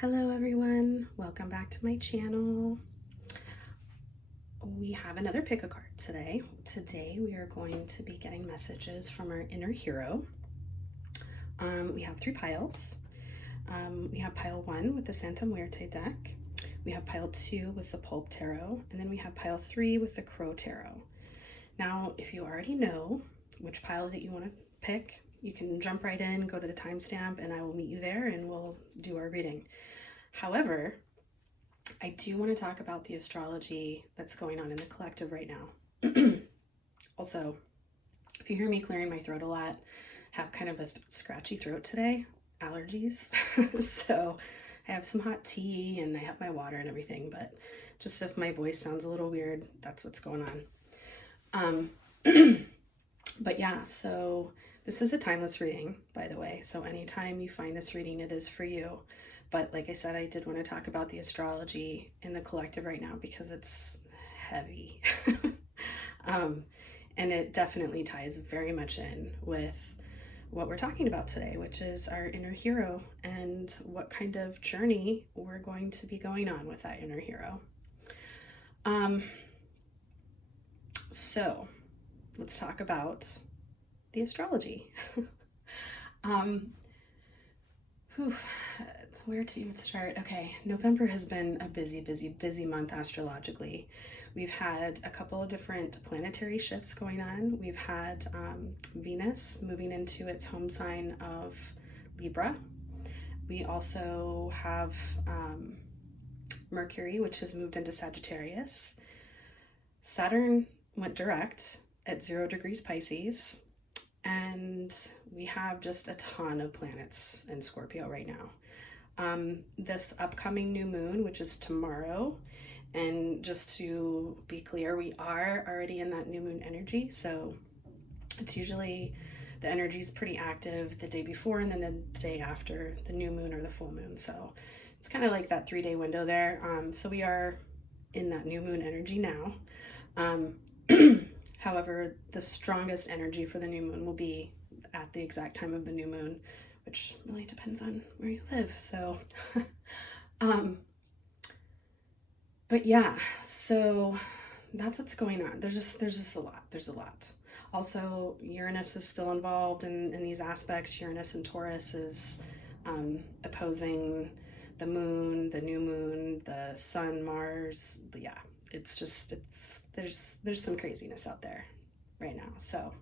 Hello everyone, welcome back to my channel. We have another pick a card today. Today we are going to be getting messages from our inner hero. We have three piles. We have pile 1 with the Santa Muerte deck. We have pile 2 with the Pulp Tarot, and then we have pile 3 with the Crow Tarot. Now, if you already know which pile that you want to pick, you can jump right in, go to the timestamp, and I will meet you there and we'll do our reading. However, I do want to talk about the astrology that's going on in the collective right now. Also, if you hear me clearing my throat a lot, have kind of a scratchy throat today, allergies. So I have some hot tea and I have my water and everything, but just if my voice sounds a little weird, that's what's going on. But yeah, so this is a timeless reading, by the way. So anytime you find this reading, it is for you. But like I said, I did want to talk about the astrology in the collective right now because it's heavy. And it definitely ties very much in with what we're talking about today, which is our inner hero and what kind of journey we're going to be going on with that inner hero. So let's talk about the astrology. Where to even start? Okay, November has been a busy month astrologically. We've had a couple of different planetary shifts going on. We've had Venus moving into its home sign of Libra. We also have Mercury, which has moved into Sagittarius. Saturn went direct at 0 degrees Pisces. And we have just a ton of planets in Scorpio right now. This upcoming new moon, which is tomorrow, and just to be clear, we are already in that new moon energy. So it's usually the energy is pretty active the day before and then the day after the new moon or the full moon. So it's kind of like that 3-day window there. So we are in that new moon energy now. However, the strongest energy for the new moon will be at the exact time of the new moon, which really depends on where you live. So, but yeah, so that's what's going on. There's just a lot. There's a lot. Also, Uranus is still involved in these aspects. Uranus and Taurus is opposing the moon, the new moon, the sun, Mars. But yeah, there's some craziness out there right now. So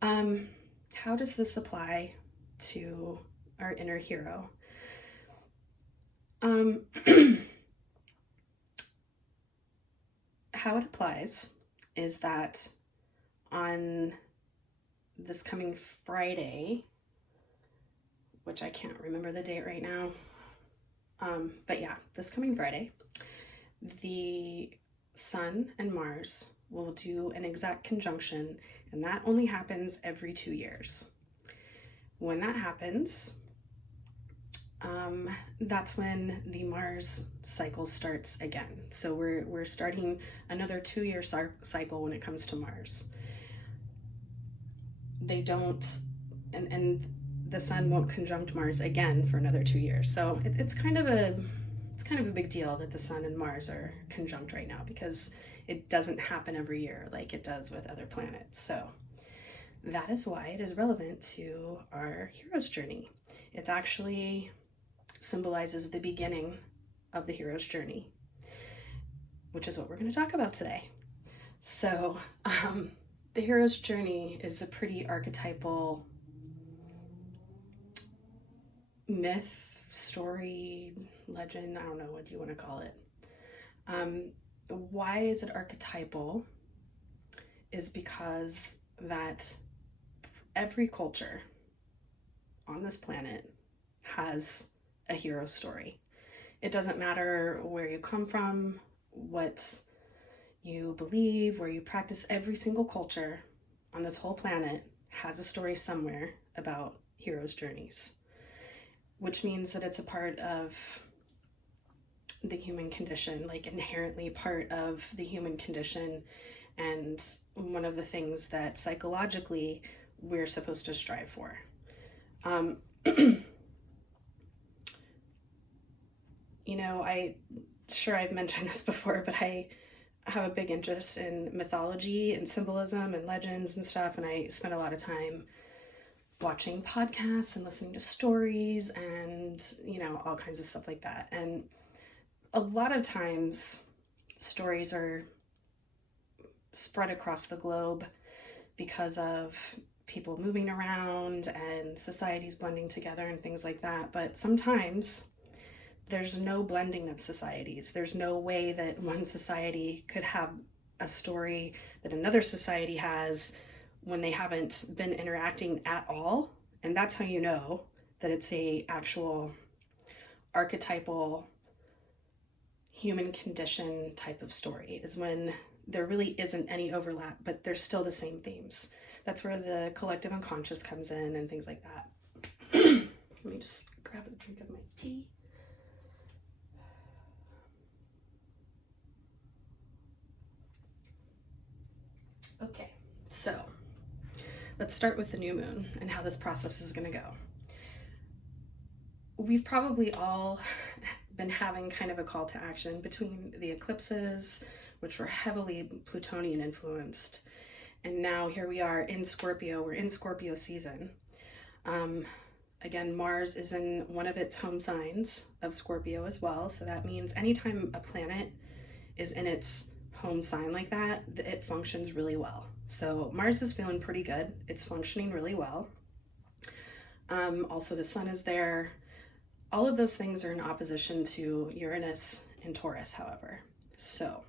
how does this apply to our inner hero? How it applies is that on this coming Friday, which I can't remember the date right now, but yeah, this coming Friday, the Sun and Mars will do an exact conjunction, and that only happens every 2 years. When that happens, that's when the Mars cycle starts again. So we're starting another 2-year cycle when it comes to Mars. They don't, and the Sun won't conjunct Mars again for another 2 years. So it's kind of a big deal that the Sun and Mars are conjunct right now because it doesn't happen every year like it does with other planets. So that is why it is relevant to our hero's journey. It actually symbolizes the beginning of the hero's journey, which is what we're going to talk about today. So the hero's journey is a pretty archetypal myth, story, legend, I don't know, what do you want to call it? Why is it archetypal is because that every culture on this planet has a hero story. It doesn't matter where you come from, what you believe, where you practice. Every single culture on this whole planet has a story somewhere about heroes' journeys, which means that it's a part of the human condition, like inherently part of the human condition, and one of the things that psychologically we're supposed to strive for. I've mentioned this before, but I have a big interest in mythology and symbolism and legends and stuff, and I spend a lot of time watching podcasts and listening to stories and, all kinds of stuff like that. And a lot of times stories are spread across the globe because of people moving around and societies blending together and things like that. But sometimes there's no blending of societies. There's no way that one society could have a story that another society has when they haven't been interacting at all. And that's how you know that it's a actual archetypal human condition type of story, is when there really isn't any overlap, but there's still the same themes. That's where the collective unconscious comes in and things like that. Let me just grab a drink of my tea. Okay, so let's start with the new moon and how this process is going to go. We've probably all been having kind of a call to action between the eclipses, which were heavily Plutonian influenced, and now here we are in Scorpio. We're in Scorpio season. Again, Mars is in one of its home signs of Scorpio as well, so that means anytime a planet is in its home sign like that, it functions really well. So Mars is feeling pretty good. It's functioning really well. Also, the sun is there. All of those things are in opposition to Uranus and Taurus, however. So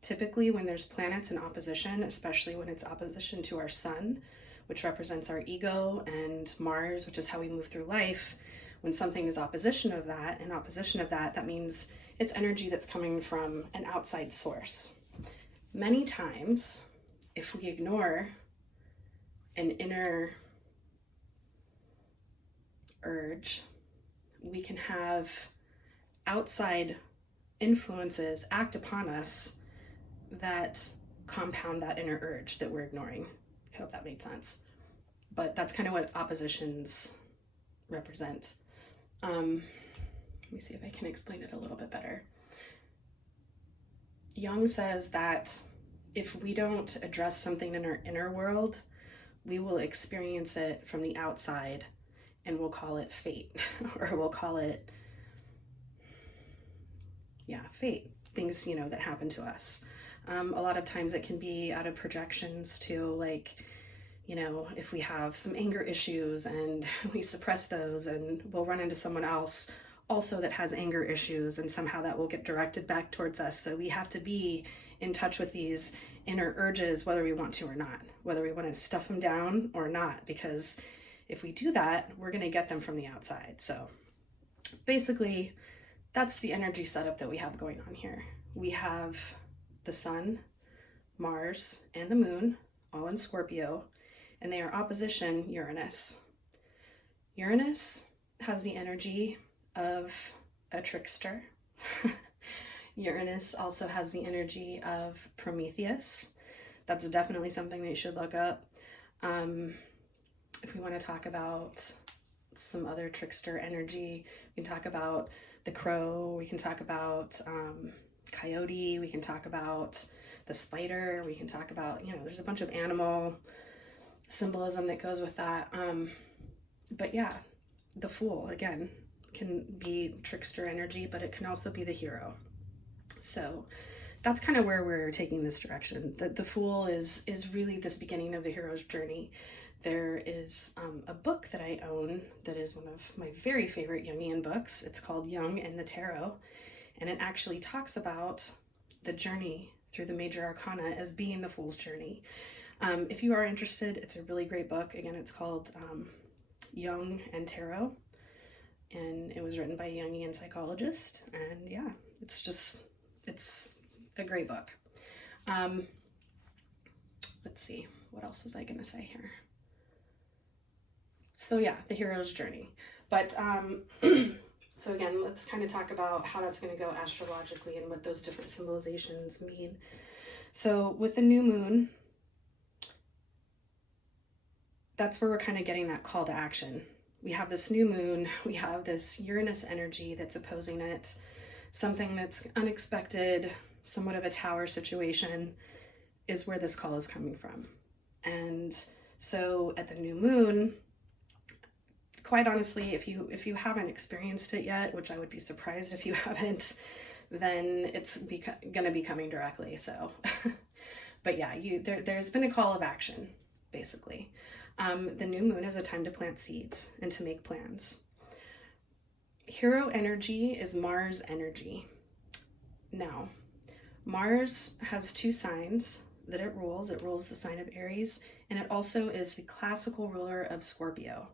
typically when there's planets in opposition, especially when it's opposition to our sun, which represents our ego, and Mars, which is how we move through life, when something is opposition of that, that means it's energy that's coming from an outside source. Many times, if we ignore an inner urge, we can have outside influences act upon us that compound that inner urge that we're ignoring. I hope that made sense. But that's kind of what oppositions represent. Let me see if I can explain it a little bit better. Jung says that if we don't address something in our inner world, we will experience it from the outside, and we'll call it fate, or we'll call it, fate, things, that happen to us. A lot of times it can be out of projections too, like, if we have some anger issues and we suppress those, and we'll run into someone else also that has anger issues, and somehow that will get directed back towards us. So we have to be in touch with these inner urges, whether we want to or not, whether we want to stuff them down or not, because if we do that, we're going to get them from the outside. So basically, that's the energy setup that we have going on here. We have the sun, Mars, and the moon all in Scorpio, and they are opposition Uranus. Uranus has the energy of a trickster. Uranus also has the energy of Prometheus. That's definitely something that you should look up. If we want to talk about some other trickster energy, we can talk about the crow, we can talk about coyote, we can talk about the spider, we can talk about, there's a bunch of animal symbolism that goes with that. But yeah, the fool, again, can be trickster energy, but it can also be the hero. So that's kind of where we're taking this direction. The fool is really this beginning of the hero's journey. There is a book that I own that is one of my very favorite Jungian books. It's called Jung and the Tarot, and it actually talks about the journey through the major arcana as being the fool's journey. If you are interested, it's a really great book. Again, it's called Jung and Tarot, and it was written by a Jungian psychologist, and yeah, it's a great book. Let's see, what else was I gonna say here? So yeah, the hero's journey. But so again, let's kind of talk about how that's going to go astrologically and what those different symbolizations mean. So with the new moon, that's where we're kind of getting that call to action. We have this new moon, we have this Uranus energy that's opposing it. something that's unexpected, somewhat of a tower situation, is where this call is coming from. And so at the new moon, quite honestly, if you haven't experienced it yet, which I would be surprised if you haven't, then it's going to be coming directly. So, but yeah, there's been a call of action, basically. The new moon is a time to plant seeds and to make plans. Hero energy is Mars energy. Now, Mars has 2 signs that it rules. It rules the sign of Aries, and it also is the classical ruler of Scorpio.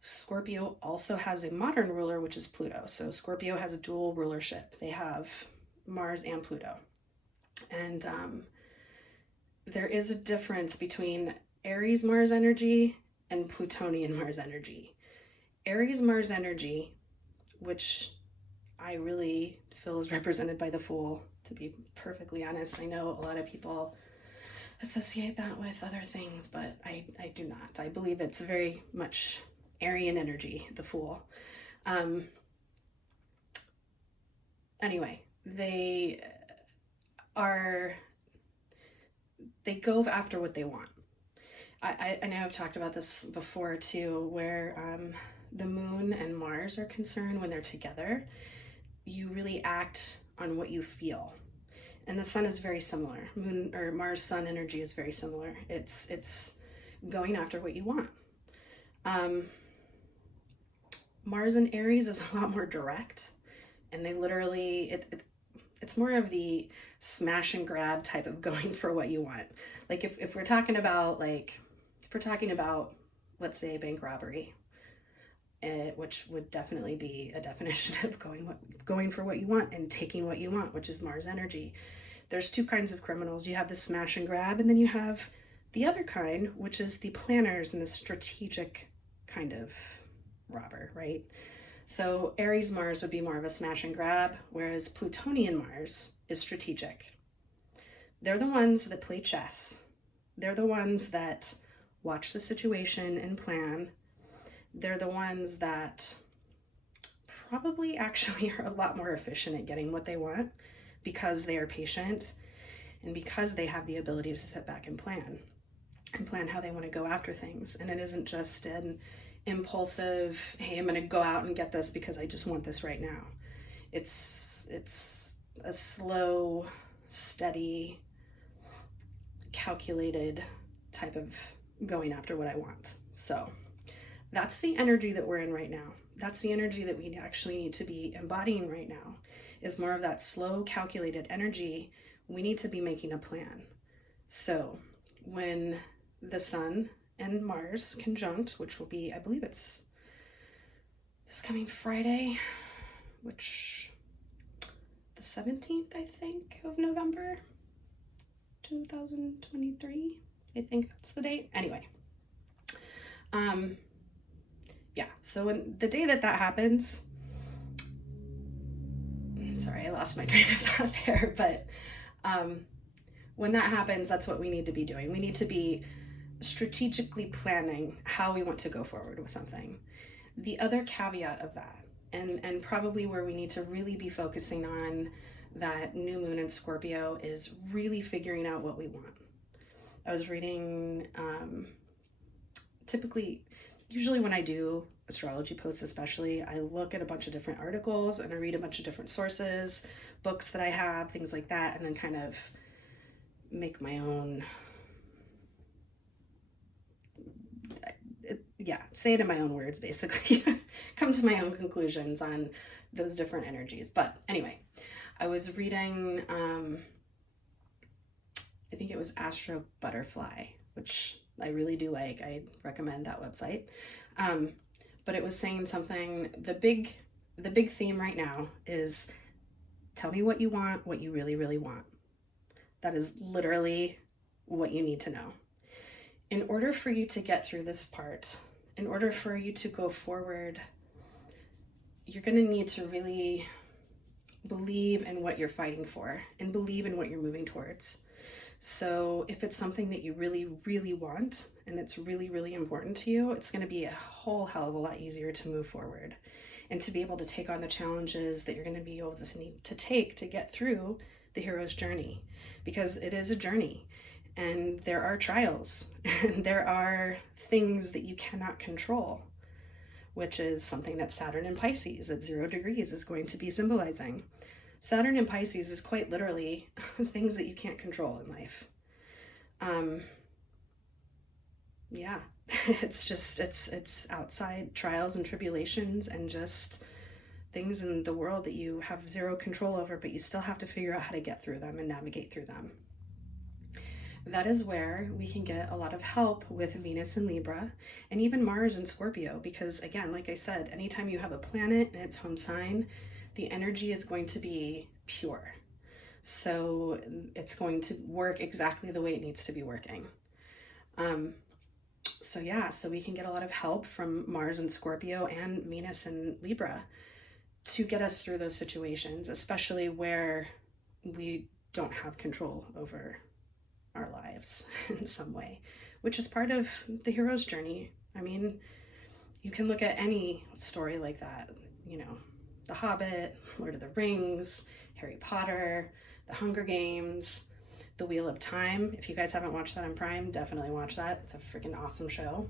Scorpio also has a modern ruler, which is Pluto. So Scorpio has a dual rulership. They have Mars and Pluto. And there is a difference between Aries Mars energy and Plutonian Mars energy. Aries Mars energy, which I really feel is represented by the Fool, to be perfectly honest. I know a lot of people associate that with other things, but I do not. I believe it's very much Aryan energy, the Fool. Anyway, they go after what they want. I know I've talked about this before too, where the moon and Mars are concerned. When they're together, you really act on what you feel. And the sun is very similar. Moon or Mars sun energy is very similar. It's going after what you want. Mars in Aries is a lot more direct, and they literally, it's more of the smash and grab type of going for what you want. Like if we're talking about let's say bank robbery, which would definitely be a definition of going for what you want and taking what you want, which is Mars energy. There's 2 kinds of criminals. You have the smash and grab, and then you have the other kind, which is the planners and the strategic kind of robber, right? So Aries Mars would be more of a smash and grab, whereas Plutonian Mars is strategic. They're the ones that play chess. They're the ones that watch the situation and plan. They're the ones that probably actually are a lot more efficient at getting what they want because they are patient and because they have the ability to sit back and plan how they want to go after things. And it isn't just an impulsive, hey, I'm going to go out and get this because I just want this right now. It's a slow, steady, calculated type of going after what I want. So that's the energy that we're in right now. That's the energy that we actually need to be embodying right now, is more of that slow, calculated energy. We need to be making a plan. So when the sun and Mars conjunct, which will be, I believe it's this coming Friday, which the 17th, I think, of November, 2023. I think that's the date. Anyway, yeah, so when the day that happens, sorry, I lost my train of thought there, but when that happens, that's what we need to be doing. We need to be strategically planning how we want to go forward with something. The other caveat of that, and probably where we need to really be focusing on that new moon in Scorpio, is really figuring out what we want. I was reading, usually when I do astrology posts especially, I look at a bunch of different articles and I read a bunch of different sources, books that I have, things like that, and then kind of make my own, say it in my own words, basically. Come to my own conclusions on those different energies. But anyway, I was reading, I think it was Astro Butterfly, which I really do like. I recommend that website. But it was saying something, the big theme right now is tell me what you want, what you really, really want. That is literally what you need to know. In order for you to get through this part, in order for you to go forward, you're going to need to really believe in what you're fighting for and believe in what you're moving towards. So if it's something that you really, really want and it's really, really important to you, it's going to be a whole hell of a lot easier to move forward. and to be able to take on the challenges that you're going to be able to need to take to get through the hero's journey, because it is a journey and there are trials and there are things that you cannot control, which is something that Saturn in Pisces at 0 degrees is going to be symbolizing. Saturn in Pisces is quite literally things that you can't control in life. Yeah, it's outside trials and tribulations and just things in the world that you have zero control over, but you still have to figure out how to get through them and navigate through them. That is where we can get a lot of help with Venus in Libra and even Mars in Scorpio, because again, like I said, anytime you have a planet in its home sign, the energy is going to be pure. So it's going to work exactly the way it needs to be working. So we can get a lot of help from Mars and Scorpio and Venus and Libra to get us through those situations, especially where we don't have control over our lives in some way, which is part of the hero's journey. I mean, you can look at any story like that, you know, The Hobbit, Lord of the Rings, Harry Potter, The Hunger Games, The Wheel of Time. If you guys haven't watched that on Prime, definitely watch that. It's a freaking awesome show.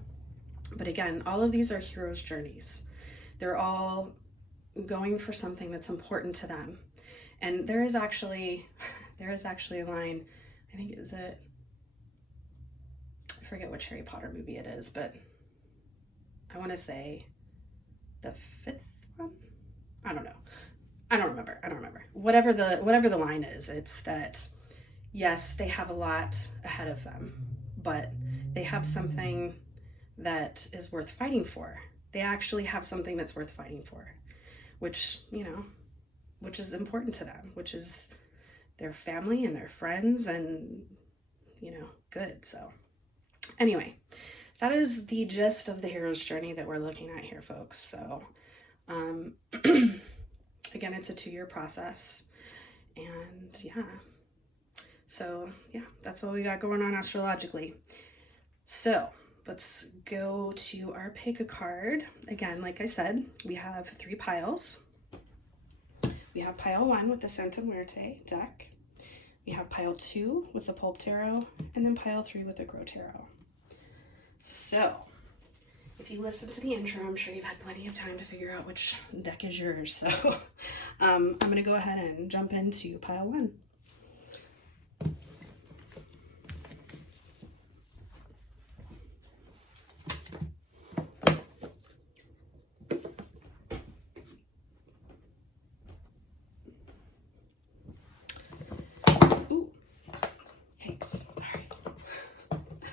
But again, all of these are heroes' journeys. They're all going for something that's important to them. And there is actually a line, I think I forget which Harry Potter movie it is, but I want to say the 5th one? I don't know. I don't remember. Whatever the line is, it's that yes, they have a lot ahead of them, but they have something that is worth fighting for. They actually have something that's worth fighting for, which is important to them, which is their family and their friends and, good. So anyway, that is the gist of the hero's journey that we're looking at here, folks. So, again, it's a 2-year process, and that's what we got going on astrologically. So let's go to our pick a card. Again, like I said, we have 3 piles. We have pile 1 with the Santa Muerte deck. We have pile 2 with the Pulp Tarot, and then pile 3 with the Gros Tarot. So if you listen to the intro, I'm sure you've had plenty of time to figure out which deck is yours. So I'm going to go ahead and jump into pile 1.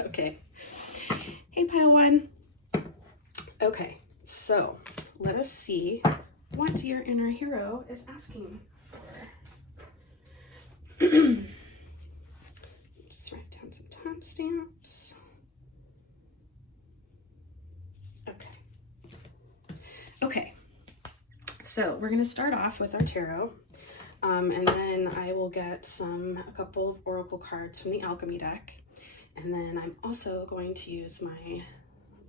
Okay. Hey, pile 1. Okay, so let us see what your inner hero is asking for. Just write down some timestamps. Okay. So we're going to start off with our tarot. And then I will get a couple of oracle cards from the alchemy deck. And then I'm also going to use my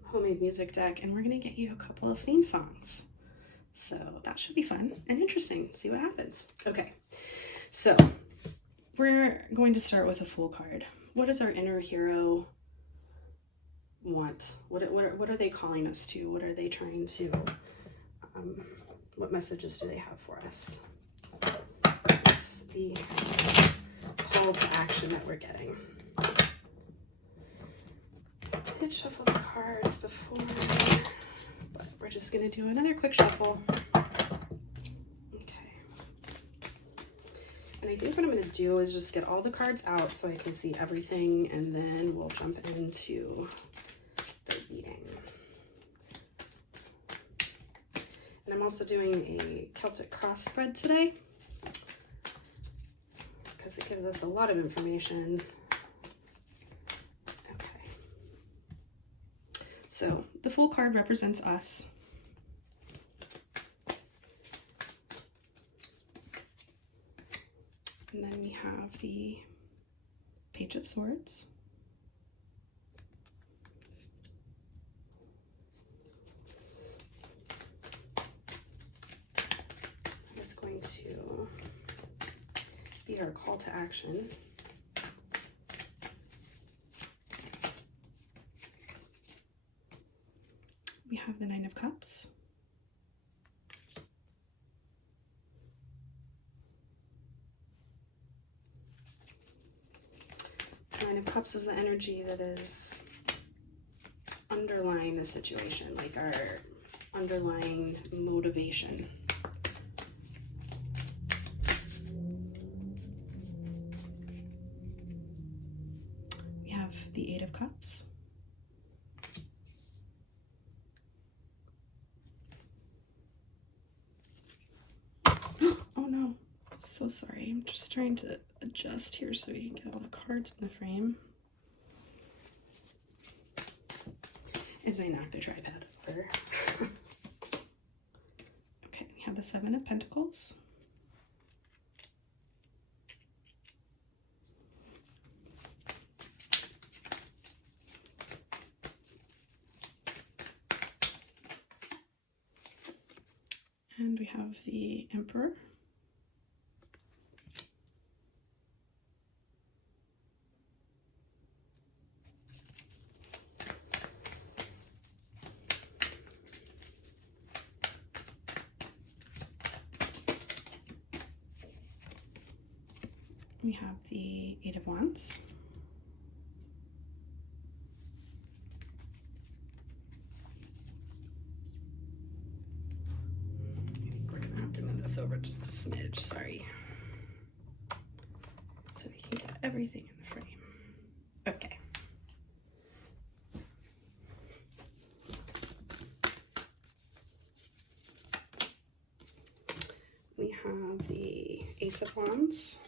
homemade music deck, and we're going to get you a couple of theme songs. So that should be fun and interesting. See what happens. Okay, so we're going to start with a Fool card. What does our inner hero want? What are they calling us to? What are they trying to, what messages do they have for us? What's the call to action that we're getting? I did shuffle the cards before, but we're just going to do another quick shuffle. Okay. And I think what I'm going to do is just get all the cards out so I can see everything, and then we'll jump into the reading. And I'm also doing a Celtic cross spread today because it gives us a lot of information. So the Fool card represents us. And then we have the Page of Swords. to be our call to action. We have the Nine of Cups. Nine of Cups is the energy that is underlying the situation, like our underlying motivation. We have the Eight of Cups. Oh no, so sorry. I'm just trying to adjust here so we can get all the cards in the frame. As I knock the tripod over. Okay, we have the Seven of Pentacles. And we have the Emperor. We have the Eight of Wands. We're gonna have to move this over just a smidge, sorry. So we can get everything in the frame. Okay. We have the Ace of Wands.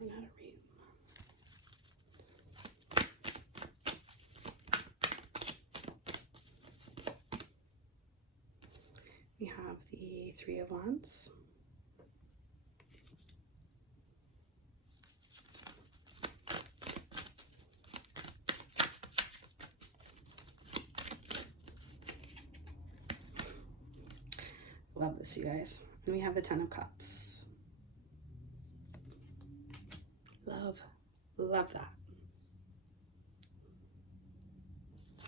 Run out of room. We have the Three of Wands. Love this, you guys. And we have the Ten of Cups. Love that.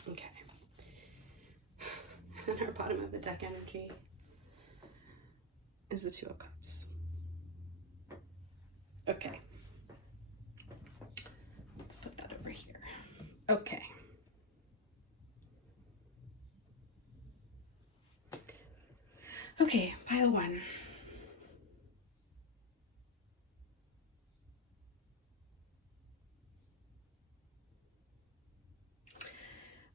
Okay. And our bottom of the deck energy is the Two of Cups. Okay. Let's put that over here. Okay. Okay, pile one.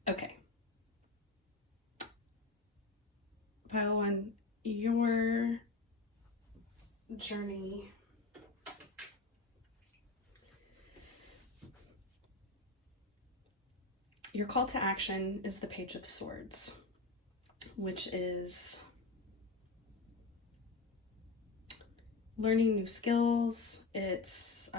Okay. Pile one, your journey your call to action is the Page of Swords, which is learning new skills. It's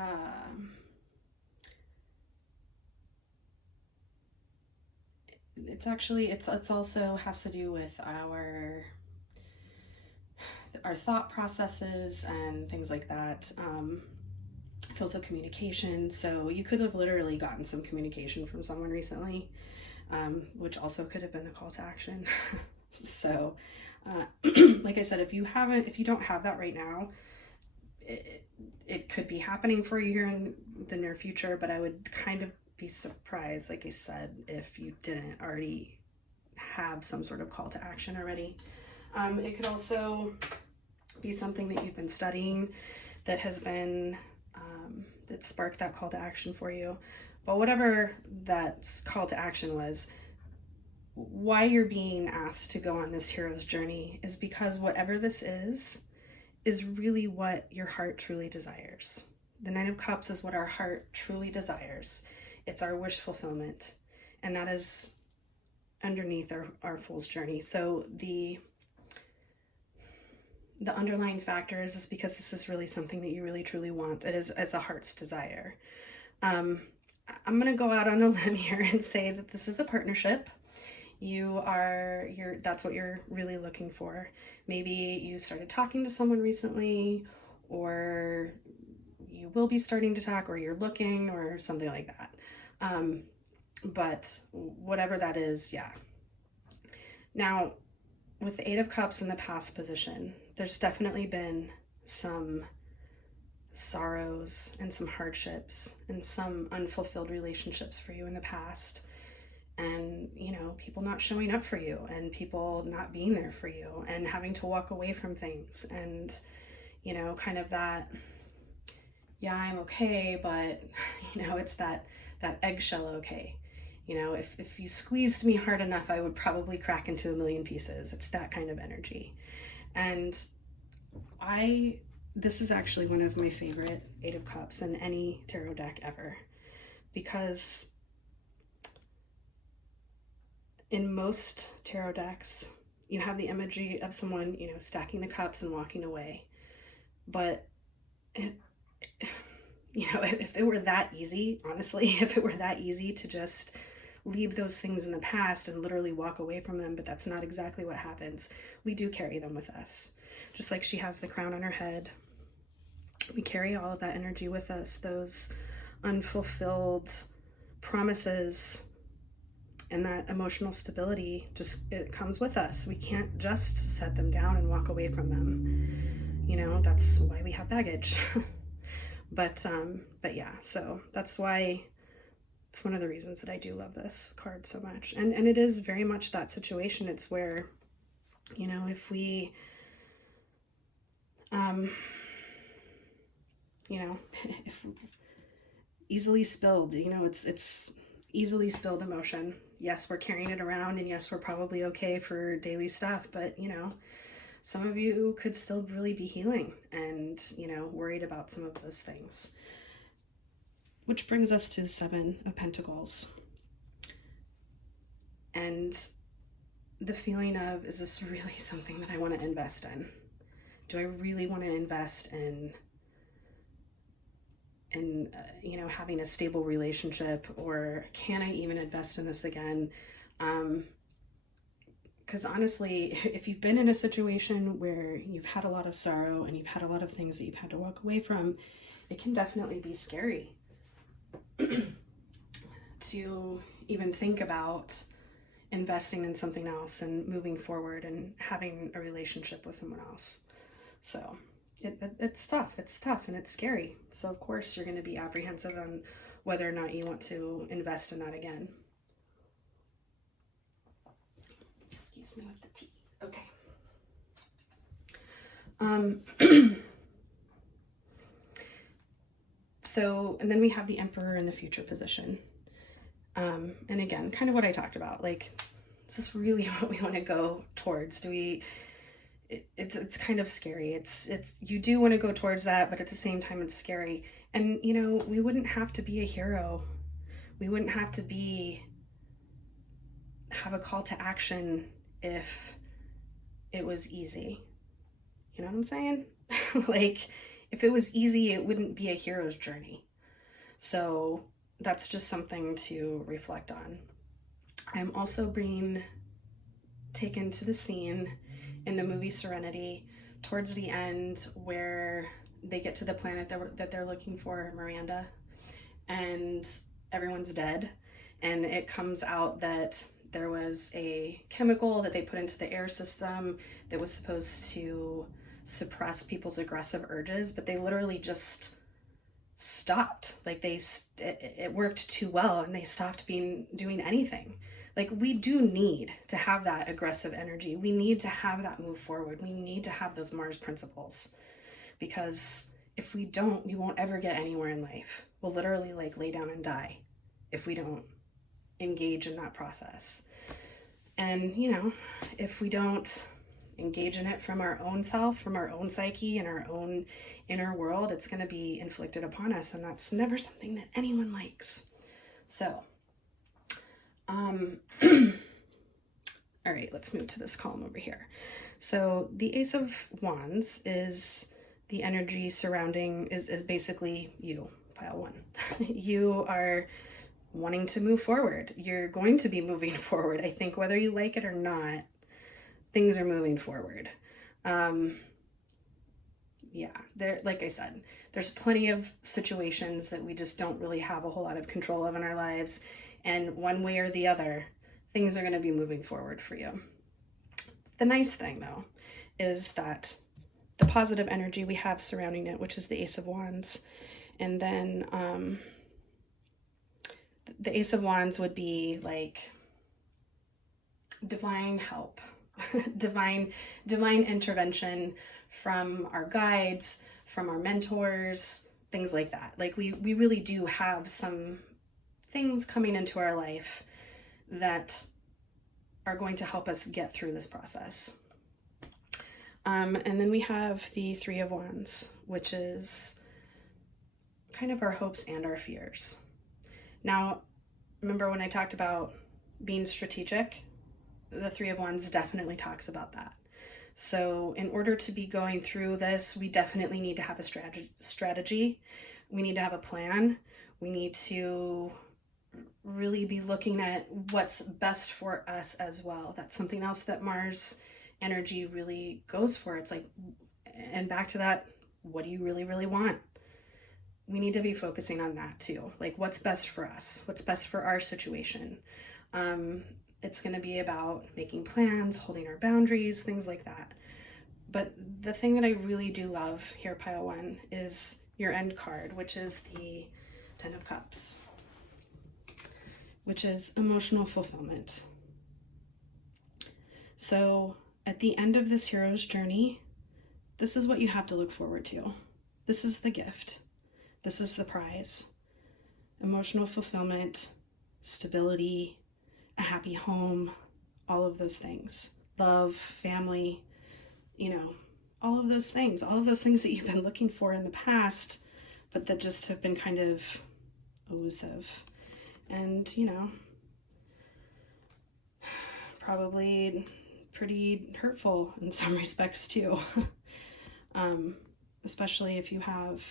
also has to do with our thought processes and things like that. It's also communication. So you could have literally gotten some communication from someone recently, which also could have been the call to action. So, like I said, if you don't have that right now, it could be happening for you here in the near future, but I would kind of be surprised, like I said, if you didn't already have some sort of call to action already. It could also be something that you've been studying that has been that sparked that call to action for you. But whatever that call to action was, why you're being asked to go on this hero's journey is because whatever this is really what your heart truly desires. The Nine of Cups is what our heart truly desires. It's our wish fulfillment, and that is underneath our fool's journey. So the underlying factors is because this is really something that you really truly want. It is as a heart's desire. I'm going to go out on a limb here and say that this is a partnership, That's what you're really looking for. Maybe you started talking to someone recently, or you will be starting to talk, or you're looking, or something like that. But whatever that is, yeah. Now, with the Eight of Cups in the past position, there's definitely been some sorrows and some hardships and some unfulfilled relationships for you in the past. And, people not showing up for you and people not being there for you and having to walk away from things and, kind of that, yeah, I'm okay, but, it's that eggshell okay. If you squeezed me hard enough, I would probably crack into a million pieces. It's that kind of energy. And this is actually one of my favorite Eight of Cups in any tarot deck ever, because in most tarot decks, you have the imagery of someone, stacking the cups and walking away. But if it were that easy, honestly, if it were that easy to just leave those things in the past and literally walk away from them, but that's not exactly what happens. We do carry them with us. Just like she has the crown on her head, we carry all of that energy with us, those unfulfilled promises and that emotional stability, it comes with us. We can't just set them down and walk away from them. That's why we have baggage. But yeah, so that's why it's one of the reasons that I do love this card so much. And it is very much that situation. It's where, if we, if easily spilled, it's easily spilled emotion. Yes, we're carrying it around, and yes, we're probably okay for daily stuff, but, some of you could still really be healing and, worried about some of those things. Which brings us to the Seven of Pentacles. And the feeling of, is this really something that I want to invest in? Do I really want to invest in having a stable relationship, or can I even invest in this again? Because honestly, if you've been in a situation where you've had a lot of sorrow and you've had a lot of things that you've had to walk away from, it can definitely be scary to even think about investing in something else and moving forward and having a relationship with someone else. So it's tough. It's tough and it's scary. So of course you're going to be apprehensive on whether or not you want to invest in that again. Excuse me with the tea. Okay. So, and then we have the Emperor in the future position. And again, kind of what I talked about, like, is this really what we want to go towards? It's kind of scary. You do want to go towards that, but at the same time, it's scary. And, we wouldn't have to be a hero. We wouldn't have to have a call to action if it was easy. You know what I'm saying? Like, if it was easy, it wouldn't be a hero's journey. So that's just something to reflect on. I'm also being taken to the scene in the movie Serenity towards the end where they get to the planet that they're looking for, Miranda, and everyone's dead. And it comes out that there was a chemical that they put into the air system that was supposed to suppress people's aggressive urges, but they literally just stopped. Like it worked too well and they stopped doing anything. Like, we do need to have that aggressive energy. We need to have that move forward. We need to have those Mars principles, because if we don't, we won't ever get anywhere in life. We'll literally lay down and die if we don't engage in that process. And, if we don't engage in it from our own self, from our own psyche and our own inner world, it's going to be inflicted upon us. And that's never something that anyone likes. So, all right, let's move to this column over here. So the Ace of Wands is the energy surrounding, is basically you, pile one. You are wanting to move forward. You're going to be moving forward. I think whether you like it or not, things are moving forward. Yeah, there, like I said, there's plenty of situations that we just don't really have a whole lot of control of in our lives. And one way or the other, things are going to be moving forward for you. The nice thing, though, is that the positive energy we have surrounding it, which is the Ace of Wands, and then the Ace of Wands would be like divine help, divine intervention from our guides, from our mentors, things like that. Like we really do have some things coming into our life that are going to help us get through this process. And then we have the Three of Wands, which is kind of our hopes and our fears. Now, remember when I talked about being strategic? The Three of Wands definitely talks about that. So in order to be going through this, we definitely need to have a strategy. We need to have a plan. We need to really be looking at what's best for us as well. That's something else that Mars energy really goes for. It's like, and back to that, what do you really, really want? We need to be focusing on that too. Like what's best for us, what's best for our situation. It's going to be about making plans, holding our boundaries, things like that. But the thing that I really do love here, Pile 1, is your end card, which is the Ten of Cups, which is emotional fulfillment. So at the end of this hero's journey, this is what you have to look forward to. This is the gift. This is the prize. Emotional fulfillment, stability, a happy home, all of those things. Love, family, all of those things that you've been looking for in the past, but that just have been kind of elusive. And, probably pretty hurtful in some respects too. Especially if you have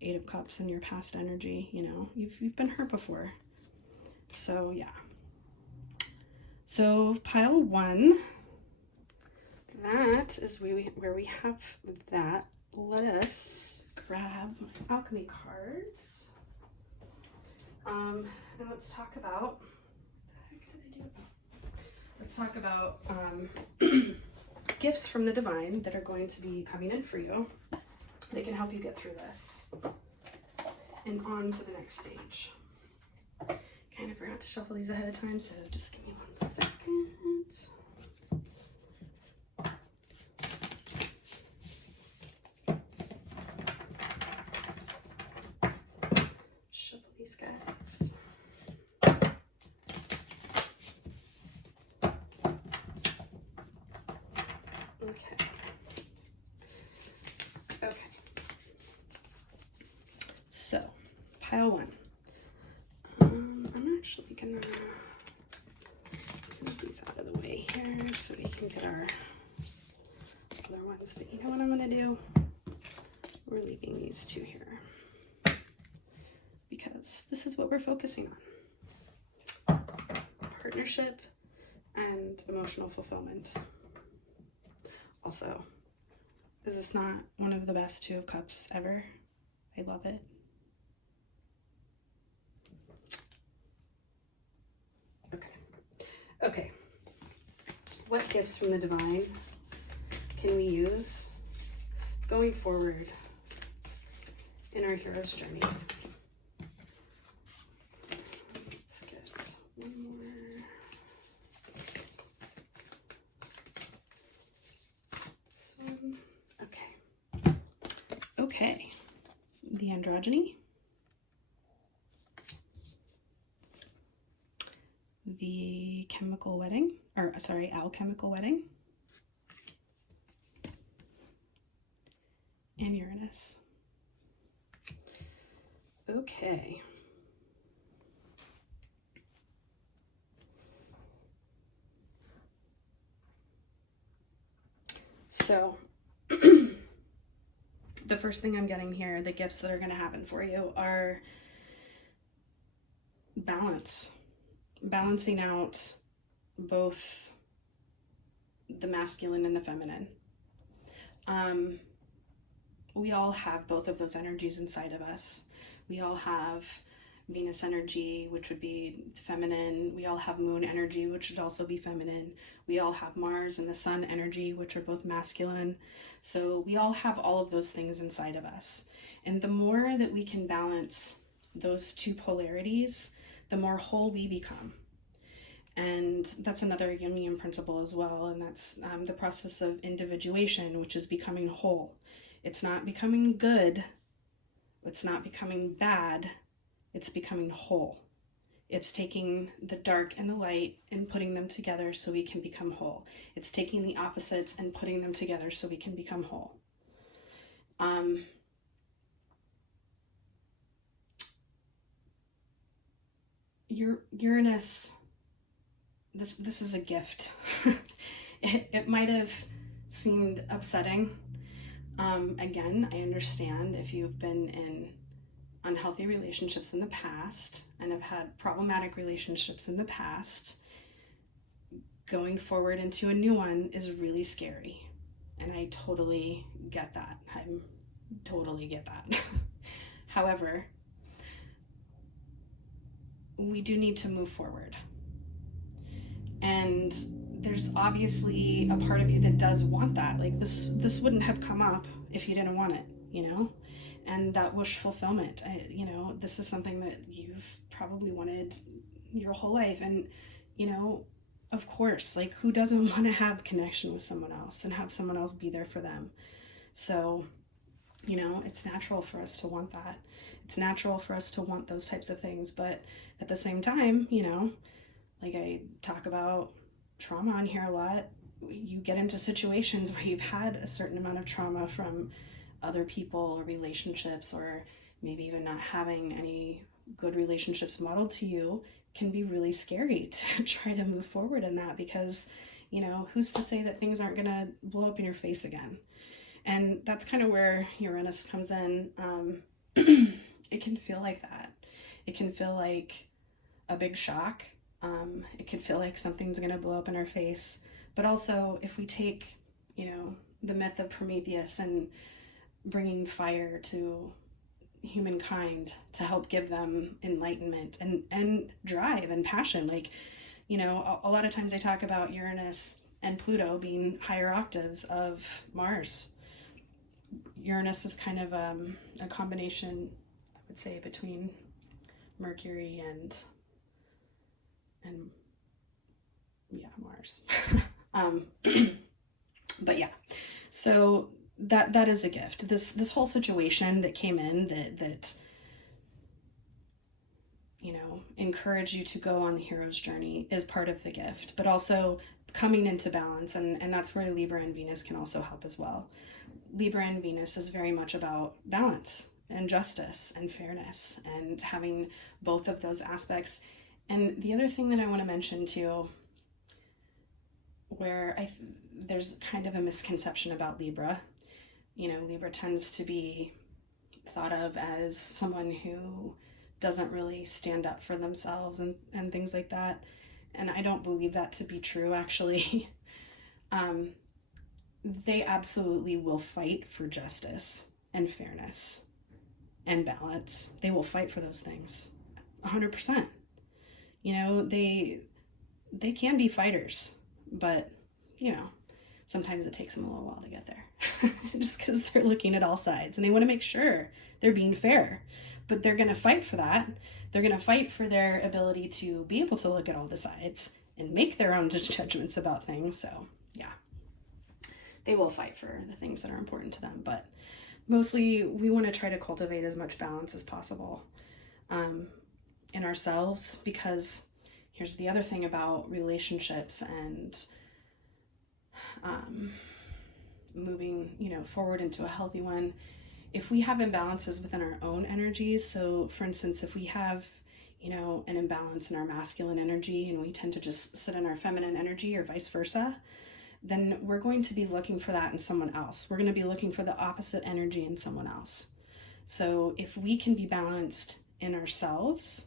Eight of Cups in your past energy, you've been hurt before. So yeah. So Pile 1, that is where we have that. Let us grab my alchemy cards. And let's talk about, what the heck did I do? Let's talk about gifts from the divine that are going to be coming in for you. They can help you get through this and on to the next stage. Kind of forgot to shuffle these ahead of time, so just give me 1 second. Shuffle these guys. Okay. So, Pile 1. I'm actually gonna move these out of the way here so we can get our other ones. But you know what I'm gonna do? We're leaving these two here because this is what we're focusing on. Partnership and emotional fulfillment. Also, is this not one of the best Two of Cups ever? I love it. Okay. What gifts from the divine can we use going forward in our hero's journey? Let's get one more. This one. Okay. The androgyny. The chemical wedding, alchemical wedding, and Uranus. Okay. So, the first thing I'm getting here, the gifts that are going to happen for you are balancing out both the masculine and the feminine. We all have both of those energies inside of us. We all have Venus energy, which would be feminine. We all have moon energy, which would also be feminine. We all have Mars and the sun energy, which are both masculine. So we all have all of those things inside of us. And the more that we can balance those two polarities, the more whole we become. And that's another Jungian principle as well. And that's the process of individuation, which is becoming whole. It's not becoming good. It's not becoming bad. It's becoming whole. It's taking the dark and the light and putting them together so we can become whole. It's taking the opposites and putting them together so we can become whole. Uranus, this is a gift. It might have seemed upsetting. Again, I understand if you've been in unhealthy relationships in the past and have had problematic relationships in the past, going forward into a new one is really scary. And I totally get that. However, we do need to move forward. And there's obviously a part of you that does want that. Like this wouldn't have come up if you didn't want it, and that wish fulfillment. This is something that you've probably wanted your whole life. And, of course, like who doesn't want to have connection with someone else and have someone else be there for them? So, it's natural for us to want that. It's natural for us to want those types of things. But at the same time, like I talk about trauma on here a lot, you get into situations where you've had a certain amount of trauma from other people or relationships, or maybe even not having any good relationships modeled to you, can be really scary to try to move forward in that, because, who's to say that things aren't going to blow up in your face again? And that's kind of where Uranus comes in. It can feel like that. It can feel like a big shock. It could feel like something's going to blow up in our face. But also, if we take, the myth of Prometheus and bringing fire to humankind to help give them enlightenment and drive and passion, like, a lot of times I talk about Uranus and Pluto being higher octaves of Mars. Uranus is kind of a combination, I would say, between Mercury and Mars. But yeah, so that is a gift. This whole situation that came in that encouraged you to go on the hero's journey is part of the gift, but also coming into balance, and that's where Libra and Venus can also help as well. Libra and Venus is very much about balance and justice and fairness and having both of those aspects. And the other thing that I want to mention too, where there's kind of a misconception about Libra. Libra tends to be thought of as someone who doesn't really stand up for themselves and things like that. And I don't believe that to be true, actually. They absolutely will fight for justice and fairness and balance. They will fight for those things 100%. They can be fighters, but sometimes it takes them a little while to get there just because they're looking at all sides and they want to make sure they're being fair, but they're going to fight for that. They're going to fight for their ability to be able to look at all the sides and make their own judgments about things. So yeah, they will fight for the things that are important to them, but mostly we want to try to cultivate as much balance as possible in ourselves, because here's the other thing about relationships and moving forward into a healthy one. If we have imbalances within our own energies, so for instance, if we have an imbalance in our masculine energy and we tend to just sit in our feminine energy, or vice versa, then we're going to be looking for that in someone else. We're going to be looking for the opposite energy in someone else. So if we can be balanced in ourselves,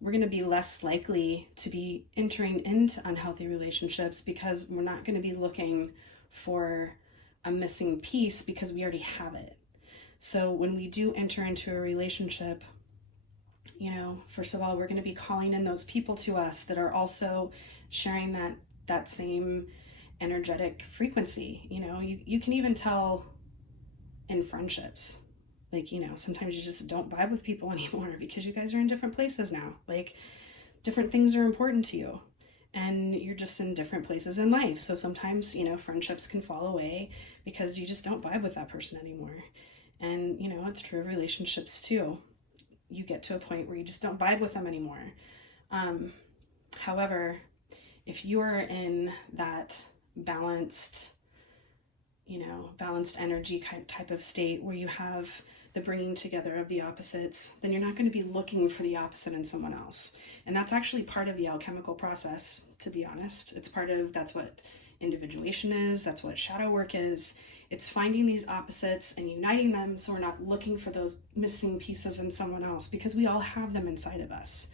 we're going to be less likely to be entering into unhealthy relationships because we're not going to be looking for a missing piece because we already have it. So when we do enter into a relationship, first of all, we're going to be calling in those people to us that are also sharing that same energetic frequency. You can even tell in friendships, sometimes you just don't vibe with people anymore because you guys are in different places now. Different things are important to you and you're just in different places in life. So sometimes, friendships can fall away because you just don't vibe with that person anymore. And, it's true of relationships too. You get to a point where you just don't vibe with them anymore. However, if you are in that balanced energy type of state where you have the bringing together of the opposites, then you're not going to be looking for the opposite in someone else. And that's actually part of the alchemical process, to be honest. That's what individuation is. That's what shadow work is. It's finding these opposites and uniting them so we're not looking for those missing pieces in someone else, because we all have them inside of us.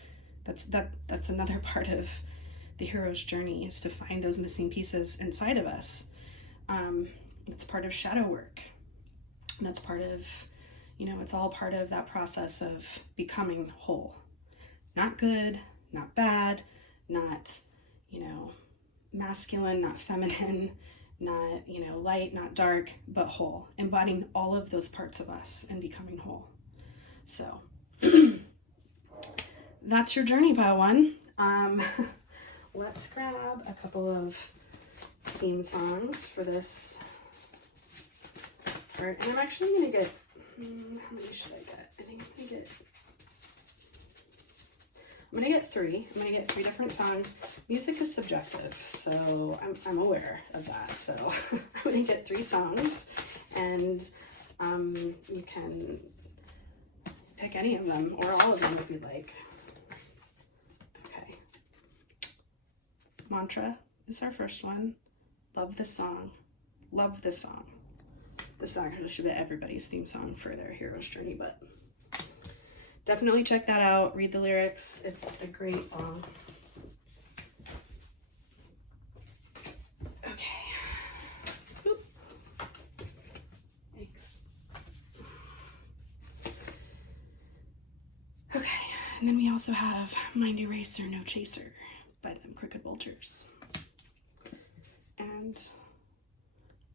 That's another part of the hero's journey, is to find those missing pieces inside of us. It's part of shadow work. That's part of, it's all part of that process of becoming whole. Not good, not bad, not, masculine, not feminine, not, light, not dark, but whole. Embodying all of those parts of us and becoming whole. So that's your journey, pile one. Let's grab a couple of theme songs for this part. And I'm actually going to get, how many should I get? I think I'm going to get 3. I'm going to get 3 different songs. Music is subjective, so I'm aware of that. So I'm going to get 3 songs, and you can pick any of them or all of them if you'd like. Okay. Mantra is our first one. Love this song. Love this song. This song should be everybody's theme song for their hero's journey, but definitely check that out. Read the lyrics. It's a great song. Okay. Oop. Thanks. Okay, and then we also have Mind Eraser, No Chaser by them Crooked Vultures. And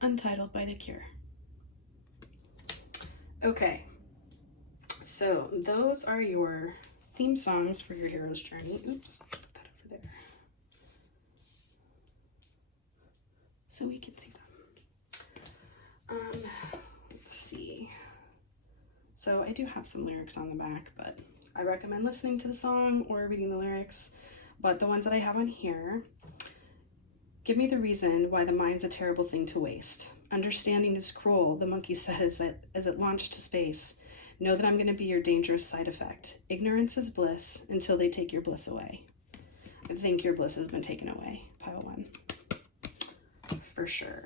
Untitled by The Cure. Okay, so those are your theme songs for your hero's journey. Oops, put that over there so we can see them. Let's see. So I do have some lyrics on the back, but I recommend listening to the song or reading the lyrics. But the ones that I have on here: give me the reason why the mind's a terrible thing to waste. Understanding is cruel, the monkey said as it launched to space. Know that I'm going to be your dangerous side effect. Ignorance is bliss until they take your bliss away. I think your bliss has been taken away, pile one. For sure.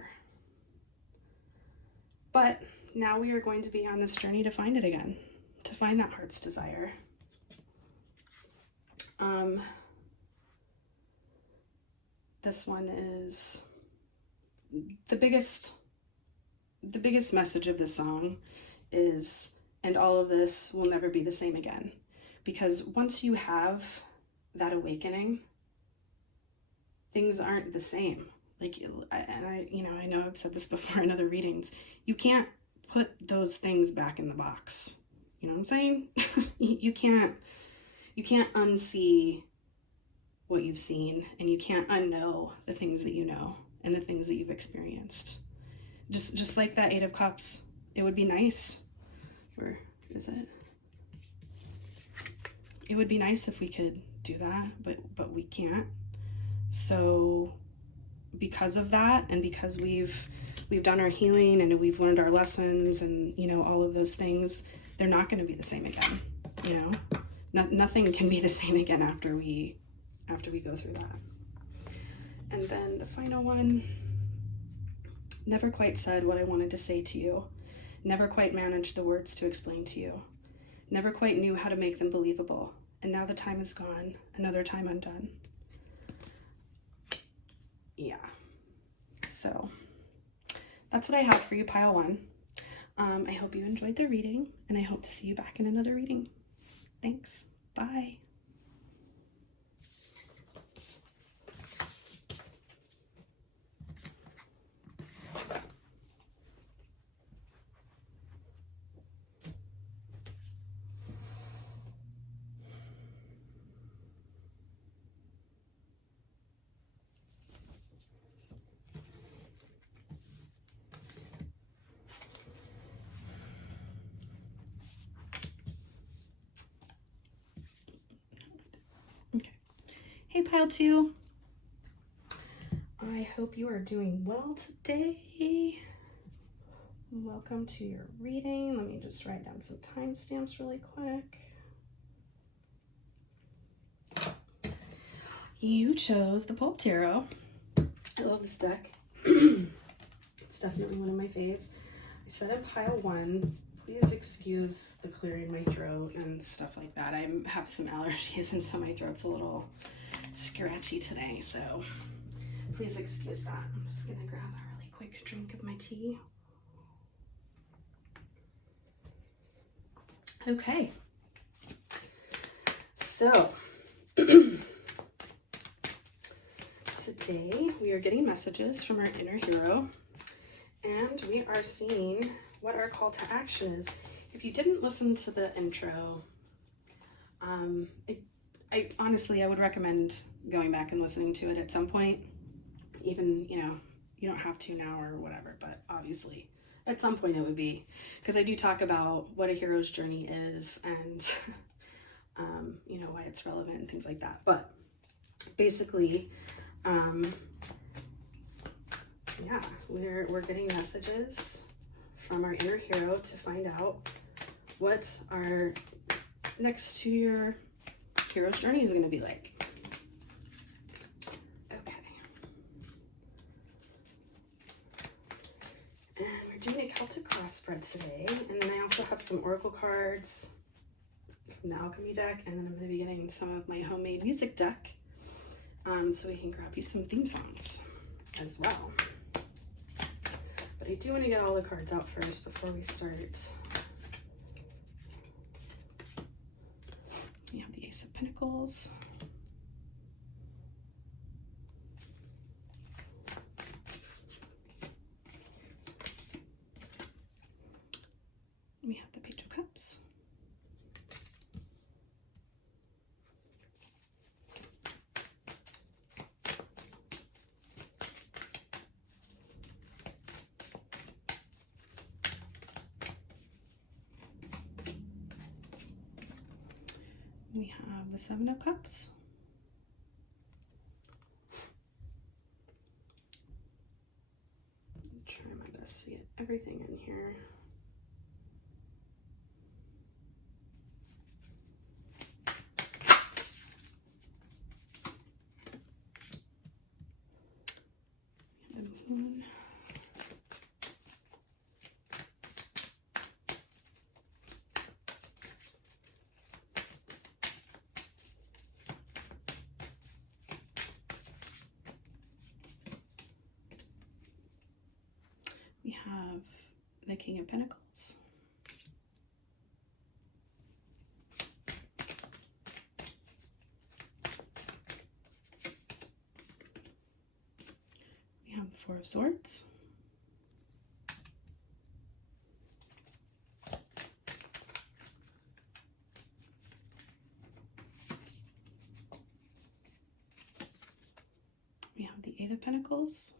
But now we are going to be on this journey to find it again, to find that heart's desire. This one is the biggest message of this song is, and all of this will never be the same again. Because once you have that awakening, things aren't the same. I know I've said this before in other readings. You can't put those things back in the box. You know what I'm saying? You can't unsee what you've seen, and you can't unknow the things that you know and the things that you've experienced. Just like that 8 of Cups, it would be nice, or is it? It would be nice if we could do that, but we can't. So because of that, and because we've done our healing and we've learned our lessons and all of those things, they're not going to be the same again. Nothing can be the same again after we go through that. And then the final one: never quite said what I wanted to say to you. Never quite managed the words to explain to you. Never quite knew how to make them believable. and now the time is gone, another time undone. Yeah, so that's what I have for you, pile 1. I hope you enjoyed the reading, and I hope to see you back in another reading. Thanks. Bye. Okay. Hey, pile 2. I hope you are doing well today. Welcome to your reading. Let me just write down some timestamps really quick. You chose the Pulp Tarot. I love this deck. It's definitely one of my faves. I said in pile 1, please excuse the clearing my throat and stuff like that. I have some allergies and so my throat's a little scratchy today, so please excuse that. I'm just gonna grab a really quick drink of my tea. Okay, so today we are getting messages from our inner hero, and we are seeing what our call to action is. If you didn't listen to the intro, I honestly, I would recommend going back and listening to it at some point. Even, you don't have to now or whatever, but obviously at some point it would be, because I do talk about what a hero's journey is and why it's relevant and things like that. But basically, yeah, we're getting messages from our inner hero to find out what our next 2-year hero's journey is going to be like. Okay. And we're doing a Celtic cross spread today. And then I also have some oracle cards from the alchemy deck. And then I'm going to be getting some of my homemade music deck, so we can grab you some theme songs as well. But I do want to get all the cards out first before we start. We have the Ace of Pentacles. We have the Page of Cups. We have the Seven of Cups. I'm trying my best to get everything in here. The Moon. We have the King of Pentacles. We have the Four of Swords. We have the Eight of Pentacles.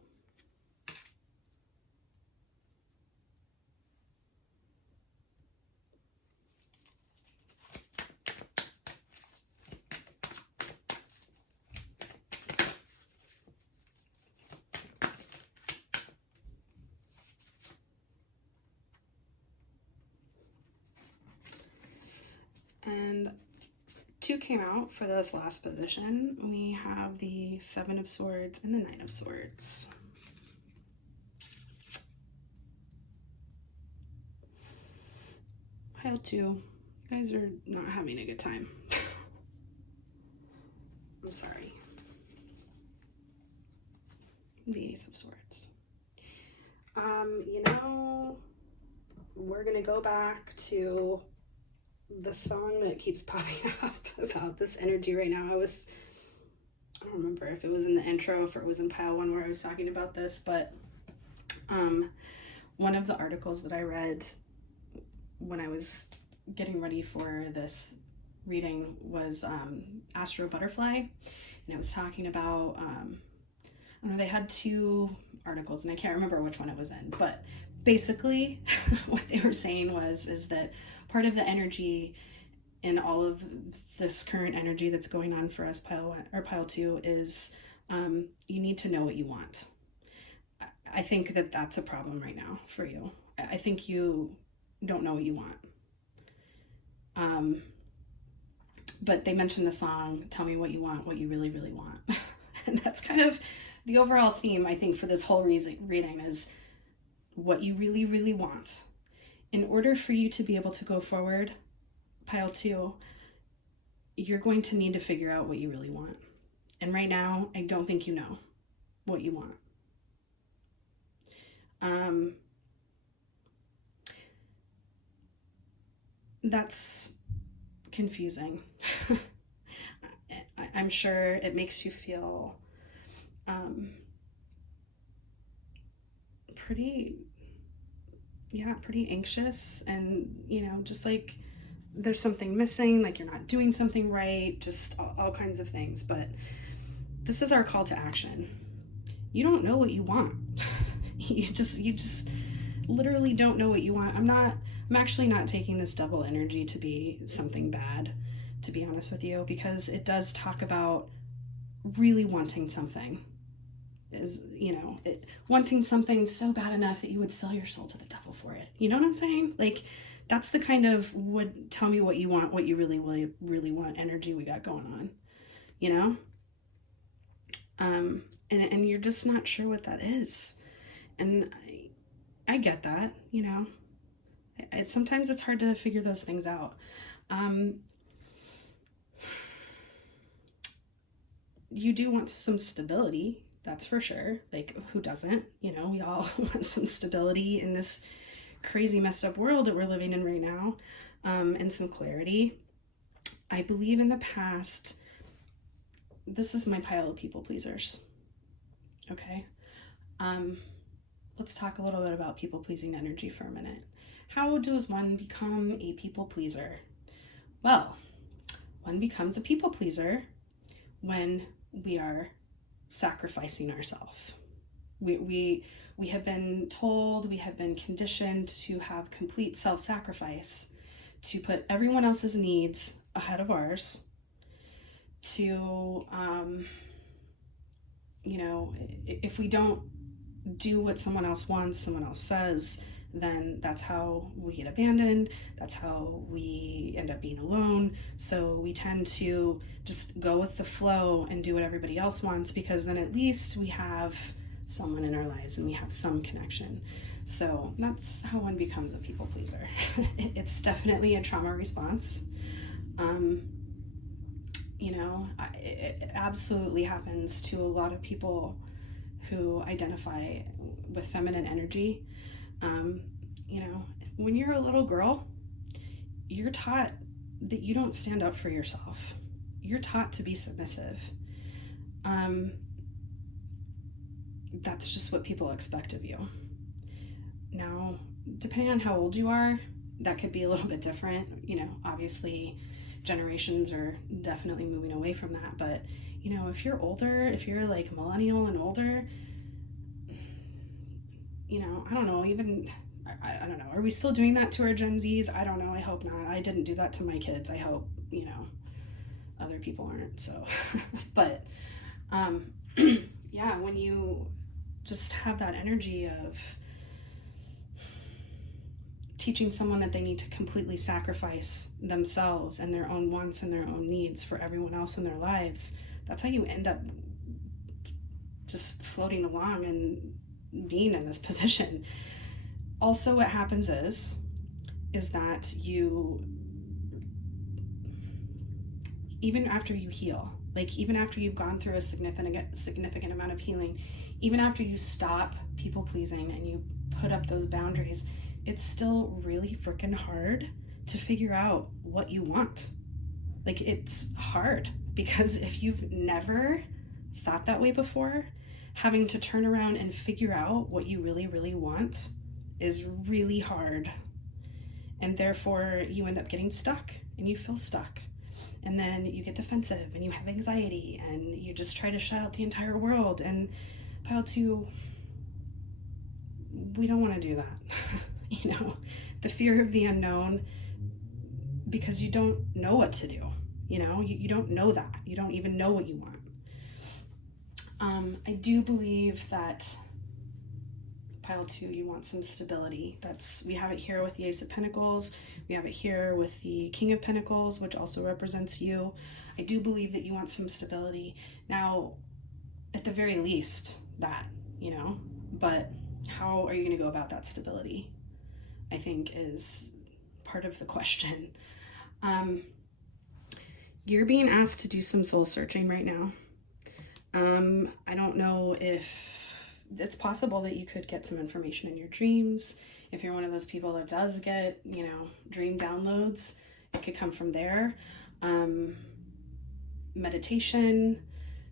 And 2 came out for this last position. We have the Seven of Swords and the Nine of Swords. Pile 2, you guys are not having a good time. I'm sorry. The Ace of Swords. You know, we're going to go back to the song that keeps popping up about this energy right now. I don't remember if it was in the intro, if it was in pile 1 where I was talking about this, but one of the articles that I read when I was getting ready for this reading was Astro Butterfly, and it was talking about, I don't know, they had 2 articles, and I can't remember which one it was in, but basically what they were saying is that part of the energy in all of this current energy that's going on for us, pile 1 or pile 2, is you need to know what you want. I think that that's a problem right now for you. I think you don't know what you want. But they mentioned the song, Tell Me What You Want, What You Really, Really Want. And that's kind of the overall theme, I think, for this whole reading is what you really, really want. In order for you to be able to go forward, pile 2, you're going to need to figure out what you really want. And right now, I don't think you know what you want. That's confusing. I'm sure it makes you feel pretty anxious, and just like there's something missing, like you're not doing something right, just all kinds of things. But this is our call to action. You don't know what you want. you just literally don't know what you want. I'm actually not taking this double energy to be something bad, to be honest with you, because it does talk about really wanting something. Wanting something so bad enough that you would sell your soul to the devil for it. You know what I'm saying? Like, that's the kind of would tell me what you want, what you really, really, really want energy we got going on, and you're just not sure what that is. And I get that, sometimes it's hard to figure those things out. You do want some stability, that's for sure. Like, who doesn't? We all want some stability in this crazy messed up world that we're living in right now, and some clarity. I believe in the past, this is my pile of people pleasers. Okay. Let's talk a little bit about people pleasing energy for a minute. How does one become a people pleaser? Well, one becomes a people pleaser when we are sacrificing ourselves. We have been told, we have been conditioned to have complete self-sacrifice, to put everyone else's needs ahead of ours, to, if we don't do what someone else wants, someone else says, then that's how we get abandoned. That's how we end up being alone. So we tend to just go with the flow and do what everybody else wants, because then at least we have someone in our lives and we have some connection. So that's how one becomes a people pleaser. It's definitely a trauma response. It absolutely happens to a lot of people who identify with feminine energy. When you're a little girl, you're taught that you don't stand up for yourself. You're taught to be submissive. That's just what people expect of you. Now, depending on how old you are, that could be a little bit different. Obviously generations are definitely moving away from that, but if you're older, if you're like millennial and older, I don't know, even I don't know, are we still doing that to our Gen Zs? I don't know, I hope not. I didn't do that to my kids. I hope other people aren't, so but yeah, when you just have that energy of teaching someone that they need to completely sacrifice themselves and their own wants and their own needs for everyone else in their lives, that's how you end up just floating along and being in this position. Also, what happens is that you, even after you heal, Like, even after you've gone through a significant amount of healing, even after you stop people pleasing and you put up those boundaries, it's still really freaking hard to figure out what you want. Like, it's hard because if you've never thought that way before, having to turn around and figure out what you really, really want is really hard. And therefore, you end up getting stuck and you feel stuck. And then you get defensive and you have anxiety and you just try to shut out the entire world. And pile 2, we don't want to do that. You know, the fear of the unknown, because you don't know what to do. You know, you don't know that. You don't even know what you want. I do believe that pile 2, you want some stability. We have it here with the Ace of Pentacles. We have it here with the King of Pentacles, which also represents you. I do believe that you want some stability. Now, at the very least, that, you know, but how are you going to go about that stability, I think, is part of the question. You're being asked to do some soul searching right now. I don't know if it's possible that you could get some information in your dreams. If you're one of those people that does get, you know, dream downloads, it could come from there. Meditation,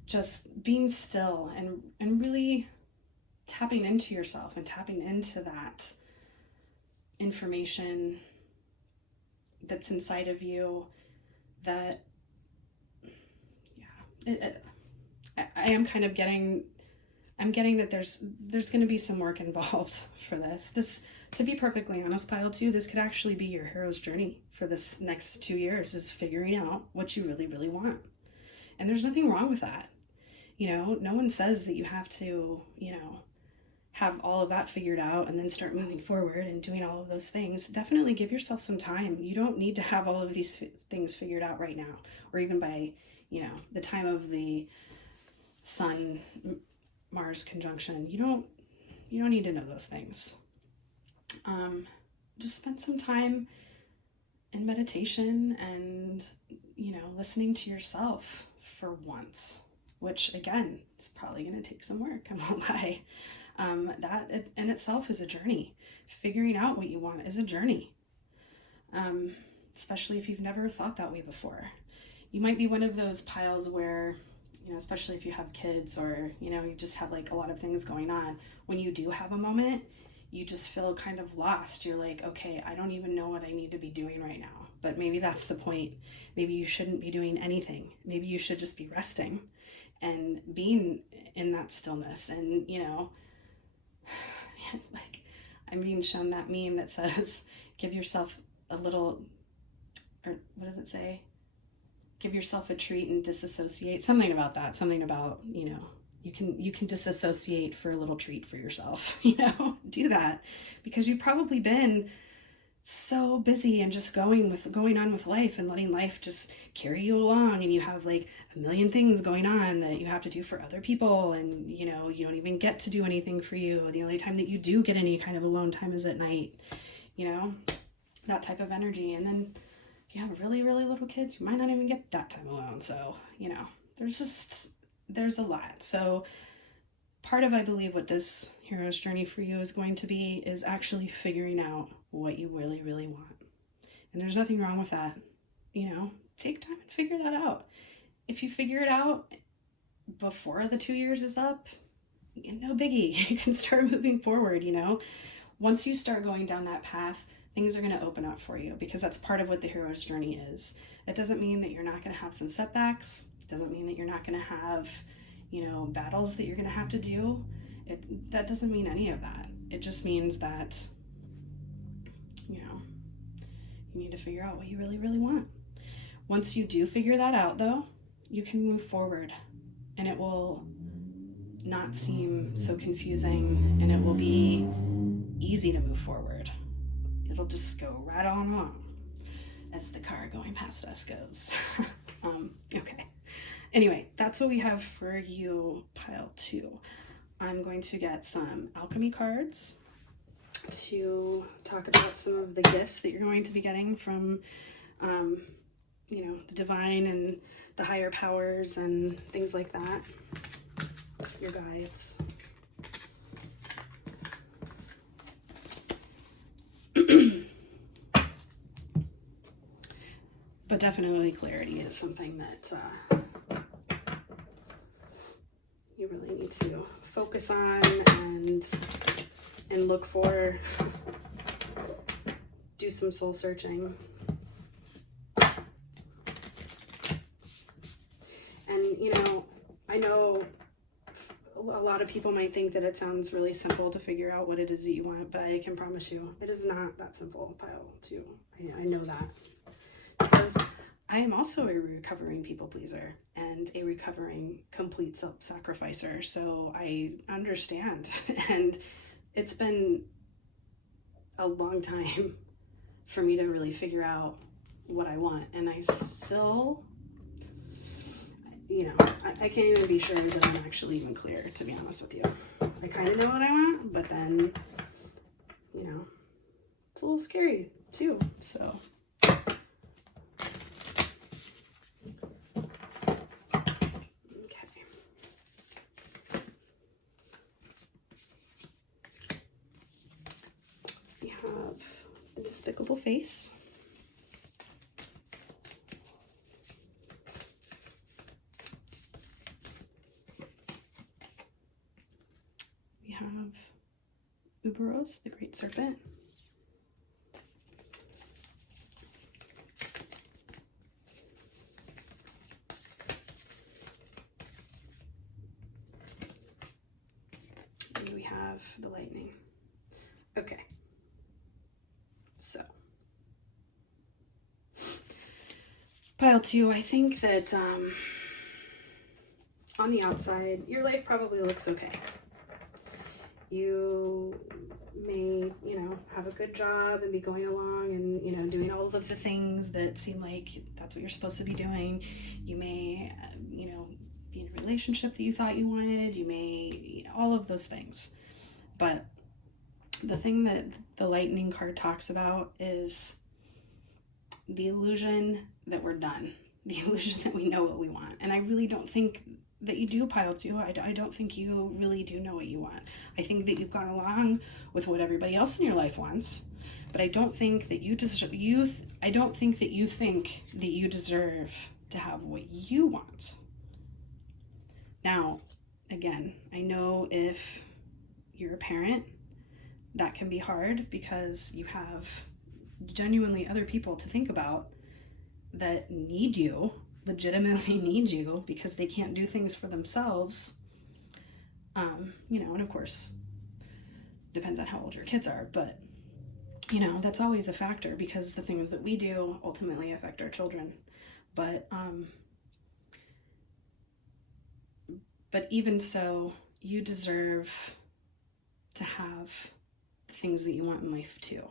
just being still and really tapping into yourself and tapping into that information that's inside of you that, yeah, I am kind of getting that there's going to be some work involved for this. To be perfectly honest, pile 2, this could actually be your hero's journey for this next 2 years, is figuring out what you really, really want. And there's nothing wrong with that. You know, no one says that you have to, you know, have all of that figured out and then start moving forward and doing all of those things. Definitely give yourself some time. You don't need to have all of these things figured out right now, or even by, you know, the time of the Sun Mars conjunction. You don't need to know those things. Just spend some time in meditation and, you know, listening to yourself for once, which again is probably going to take some work, I won't lie. That in itself is a journey. Figuring out what you want is a journey, especially if you've never thought that way before. You might be one of those piles where, you know, especially if you have kids or, you know, you just have like a lot of things going on. When you do have a moment, you just feel kind of lost. You're like, okay, I don't even know what I need to be doing right now. But maybe that's the point. Maybe you shouldn't be doing anything. Maybe you should just be resting and being in that stillness. And, you know, like, I'm being shown that meme that says, give yourself a little, or what does it say? Give yourself a treat and disassociate. Something about that. Something about, you know, you can disassociate for a little treat for yourself, you know, do that, because you've probably been so busy and just going on with life and letting life just carry you along, and you have like a million things going on that you have to do for other people, and, you know, you don't even get to do anything for you. The only time that you do get any kind of alone time is at night, you know, that type of energy. And then if you have really, really little kids, you might not even get that time alone. So, you know, there's a lot. So part of, I believe, what this hero's journey for you is going to be is actually figuring out what you really, really want. And there's nothing wrong with that. You know, take time and figure that out. If you figure it out before the 2 years is up, no biggie. You can start moving forward, you know. Once you start going down that path, things are going to open up for you, because that's part of what the hero's journey is. It doesn't mean that you're not going to have some setbacks. It doesn't mean that you're not going to have, you know, battles that you're going to have to do. That doesn't mean any of that. It just means that, you know, you need to figure out what you really, really want. Once you do figure that out, though, you can move forward, and it will not seem so confusing, and it will be easy to move forward. It'll just go right on along as the car going past us goes. Okay. Anyway, that's what we have for you, pile 2. I'm going to get some alchemy cards to talk about some of the gifts that you're going to be getting from you know, the divine and the higher powers and things like that, your guides. But definitely clarity is something that you really need to focus on and look for. Do some soul searching. And, you know, I know a lot of people might think that it sounds really simple to figure out what it is that you want, but I can promise you it is not that simple, pile 2. I know that. Because I am also a recovering people pleaser and a recovering complete self-sacrificer. So I understand. And it's been a long time for me to really figure out what I want. And I still, you know, I can't even be sure that I'm actually even clear, to be honest with you. I kind of know what I want, but then, you know, it's a little scary too. So the despicable face. We have Uberos, the great serpent. And we have the lightning. Okay. So, pile 2, I think that on the outside, your life probably looks okay. You may, you know, have a good job and be going along and, you know, doing all of the things that seem like that's what you're supposed to be doing. You may, you know, be in a relationship that you thought you wanted. You may, you know, all of those things. But the thing that the lightning card talks about is the illusion that we're done, the illusion that we know what we want. And I really don't think that you do, pile 2. I don't think you really do know what you want. I think that you've gone along with what everybody else in your life wants, but I don't think that you deserve, I don't think that you think that you deserve to have what you want. Now, again, I know if you're a parent, that can be hard because you have genuinely other people to think about that need you, legitimately need you, because they can't do things for themselves. You know, and of course, depends on how old your kids are, but, you know, that's always a factor because the things that we do ultimately affect our children. But even so, you deserve to have the things that you want in life too.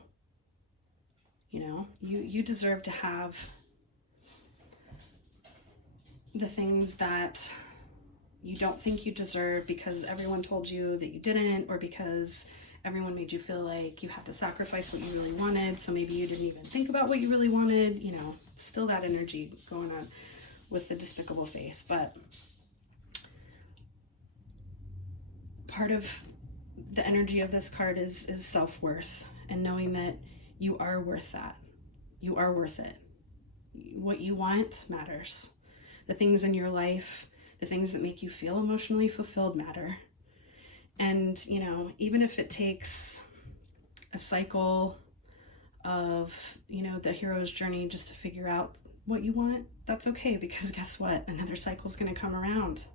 You know, you deserve to have the things that you don't think you deserve because everyone told you that you didn't, or because everyone made you feel like you had to sacrifice what you really wanted, so maybe you didn't even think about what you really wanted. You know, still that energy going on with the despicable face. But part of the energy of this card is self-worth, and knowing that you are worth that. You are worth it. What you want matters. The things in your life, the things that make you feel emotionally fulfilled matter. And, you know, even if it takes a cycle of, you know, the hero's journey just to figure out what you want, that's okay, because guess what? Another cycle is going to come around.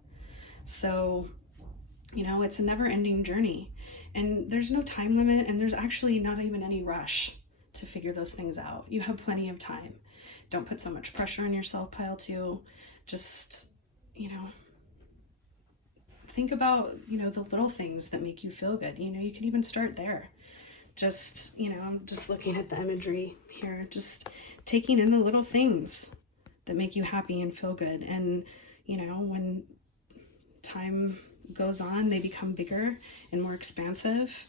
So, you know, it's a never-ending journey, and there's no time limit, and there's actually not even any rush to figure those things out. You have plenty of time. Don't put so much pressure on yourself, pile 2. Just, you know, think about, you know, the little things that make you feel good. You know, you can even start there. Just, you know, I'm just looking at the imagery here, just taking in the little things that make you happy and feel good. And, you know, when time goes on, they become bigger and more expansive.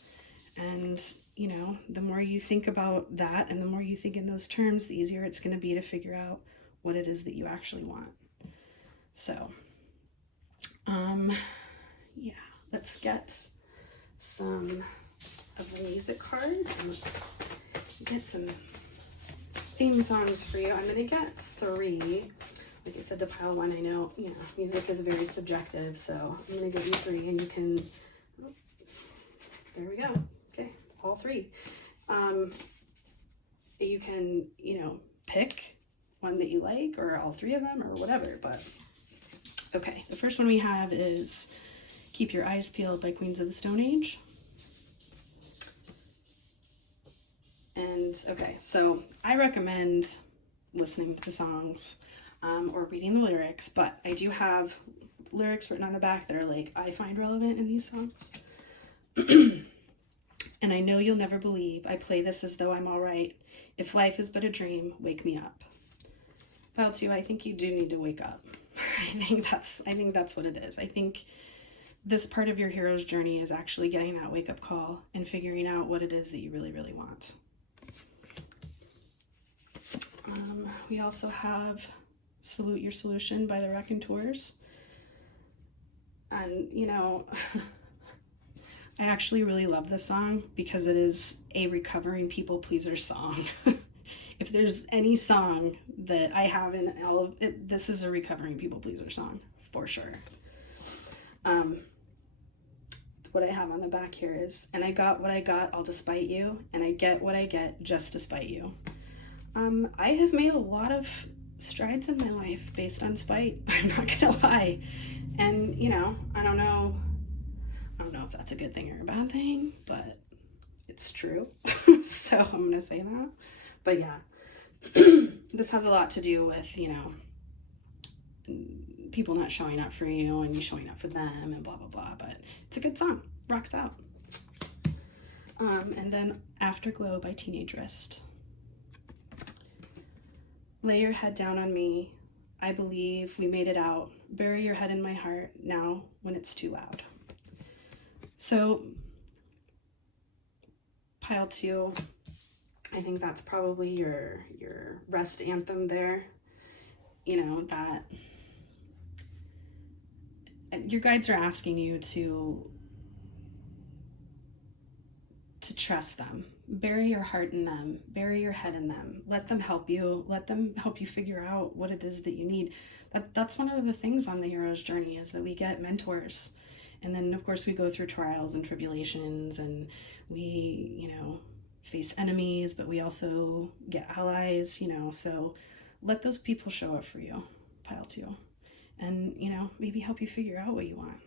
And, you know, the more you think about that and the more you think in those terms, the easier it's going to be to figure out what it is that you actually want. So, yeah, let's get some of the music cards and let's get some theme songs for you. I'm going to get 3. Like I said, to pile 1, I know, music is very subjective, so I'm going to give you 3 and you can, oh, there we go. Okay, all 3. You can, pick one that you like or all 3 of them or whatever, but okay. The first one we have is Keep Your Eyes Peeled by Queens of the Stone Age. And okay, so I recommend listening to the songs or reading the lyrics, but I do have lyrics written on the back that are like, I find relevant in these songs. And I know you'll never believe I play this as though I'm all right. If life is but a dream, wake me up. Pile 2, I think you do need to wake up. I think that's what it is. I think this part of your hero's journey is actually getting that wake-up call and figuring out what it is that you really, really want. We also have Salute Your Solution by the Raconteurs. And, I actually really love this song because it is a recovering people pleaser song. If there's any song that I have in all of it, this is a recovering people pleaser song for sure. What I have on the back here is, and I got what I got all despite you, and I get what I get just despite you. I have made a lot of strides in my life based on spite. I'm not gonna lie. And, I don't know if that's a good thing or a bad thing, but it's true. So I'm gonna say that. But yeah, this has a lot to do with, people not showing up for you and you showing up for them and blah, blah, blah. But it's a good song. Rocks out. And then Afterglow by Teenage Wrist. Lay your head down on me. I believe we made it out. Bury your head in my heart now when it's too loud. So, pile 2, I think that's probably your rest anthem there. That your guides are asking you to trust them. Bury your heart in them. Bury your head in them. Let them help you. Let them help you figure out what it is that you need. That's one of the things on the hero's journey is that we get mentors. And then, of course, we go through trials and tribulations and we, face enemies, but we also get allies, so let those people show up for you, pile 2, and, maybe help you figure out what you want.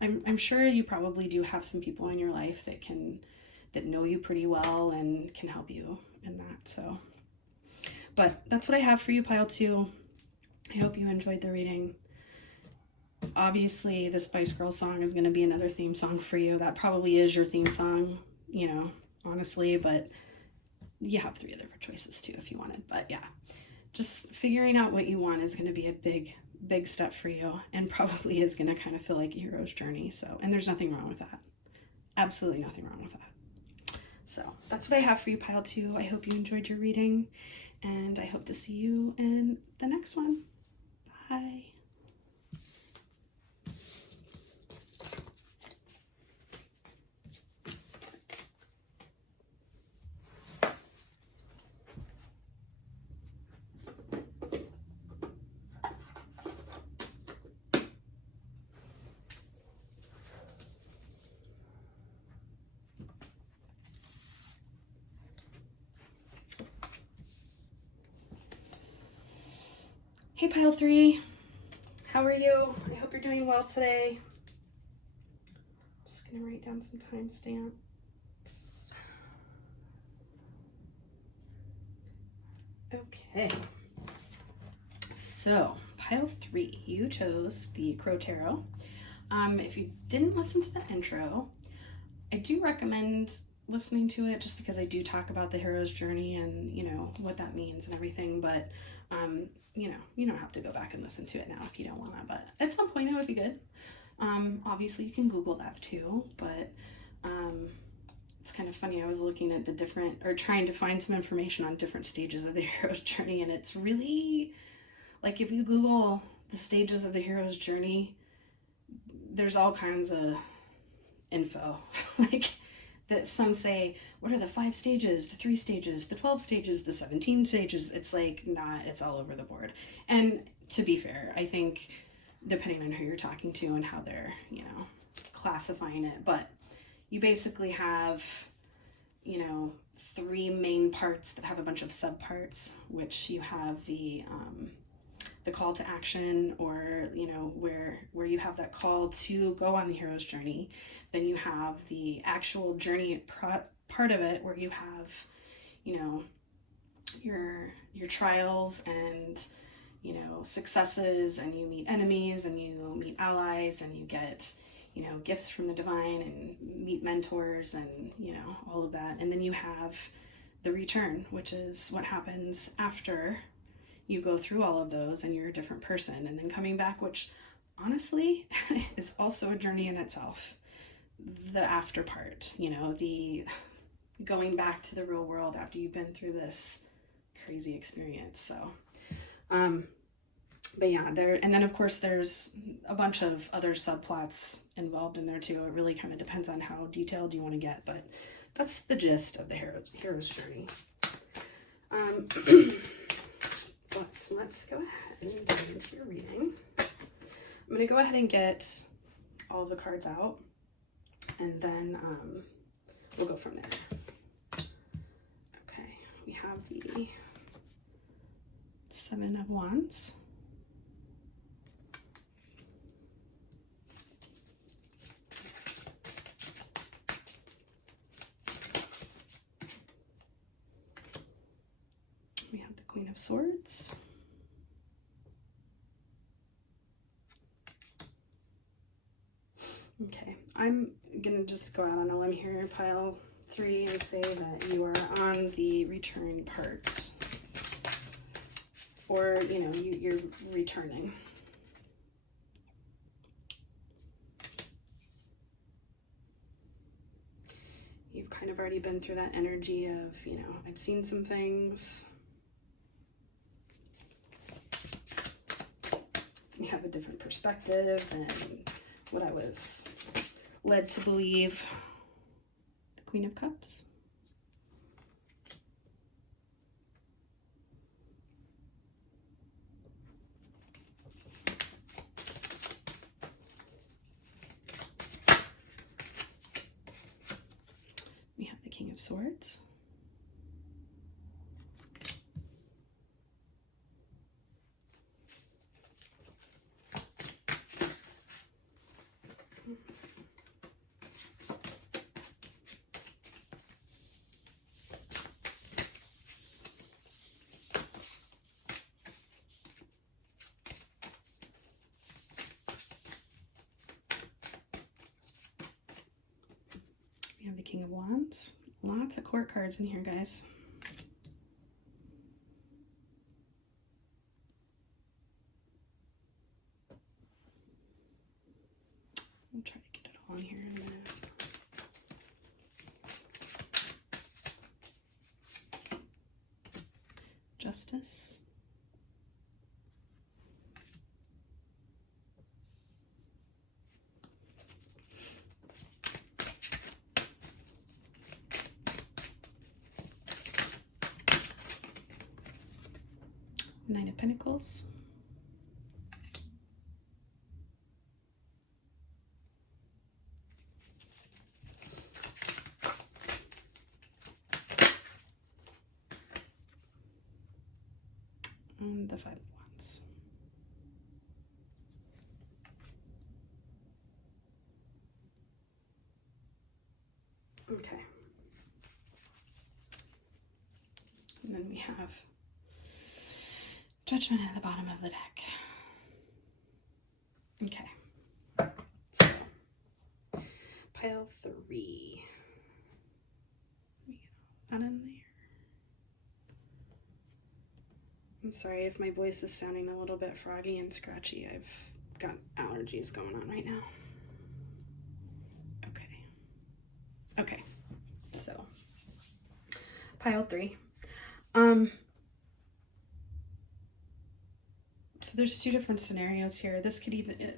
I'm sure you probably do have some people in your life that know you pretty well and can help you in that, so. But that's what I have for you, pile 2. I hope you enjoyed the reading. Obviously, the Spice Girls song is going to be another theme song for you. That probably is your theme song, honestly, but you have 3 other choices too if you wanted. But yeah, just figuring out what you want is going to be a big step for you and probably is going to kind of feel like a hero's journey. So, and there's nothing wrong with that. Absolutely nothing wrong with that. So that's what I have for you, pile 2. I hope you enjoyed your reading and I hope to see you in the next one. Bye. Hey pile 3, how are you? I hope you're doing well today. Just gonna write down some timestamps. Okay, so pile 3, you chose the Crow Tarot. If you didn't listen to the intro, I do recommend listening to it just because I do talk about the hero's journey and what that means and everything, but you don't have to go back and listen to it now if you don't want to, but at some point it would be good. Obviously you can Google that too, but it's kind of funny. I was looking at trying to find some information on different stages of the hero's journey, and it's really like if you Google the stages of the hero's journey, there's all kinds of info. Like that some say, what are the 5 stages, the 3 stages, the 12 stages, the 17 stages? It's like not, it's all over the board. And to be fair, I think depending on who you're talking to and how they're, classifying it, but you basically have, 3 main parts that have a bunch of subparts, which you have the call to action, or where you have that call to go on the hero's journey. Then you have the actual journey part of it, where you have your trials and successes, and you meet enemies and you meet allies, and you get gifts from the divine and meet mentors, and all of that. And then you have the return, which is what happens after you go through all of those and you're a different person, and then coming back, which honestly is also a journey in itself. The after part, the going back to the real world after you've been through this crazy experience. So but yeah, and then of course there's a bunch of other subplots involved in there too. It really kind of depends on how detailed you want to get, but that's the gist of the hero's journey. But let's go ahead and dive into your reading. I'm going to go ahead and get all of the cards out, and then we'll go from there. Okay, we have the 7 of Wands. We have the Queen of Swords. Okay, I'm gonna just go out on a limb here, pile 3, and say that you are on the return part, or you're returning. You've kind of already been through that energy of I've seen some things. You have a different perspective than what I was led to believe. The Queen of Cups. We have the King of Swords. We have the King of Wands. Lots of court cards in here, guys. I'll try to get it all in here in a minute. Justice. Nine of Pentacles. And the 5 of Wands. Okay. And then we have Judgment at the bottom of the deck. Okay. So, pile 3. That in there. I'm sorry if my voice is sounding a little bit froggy and scratchy. I've got allergies going on right now. Okay. Okay. So, pile 3. So there's two different scenarios here. This could even,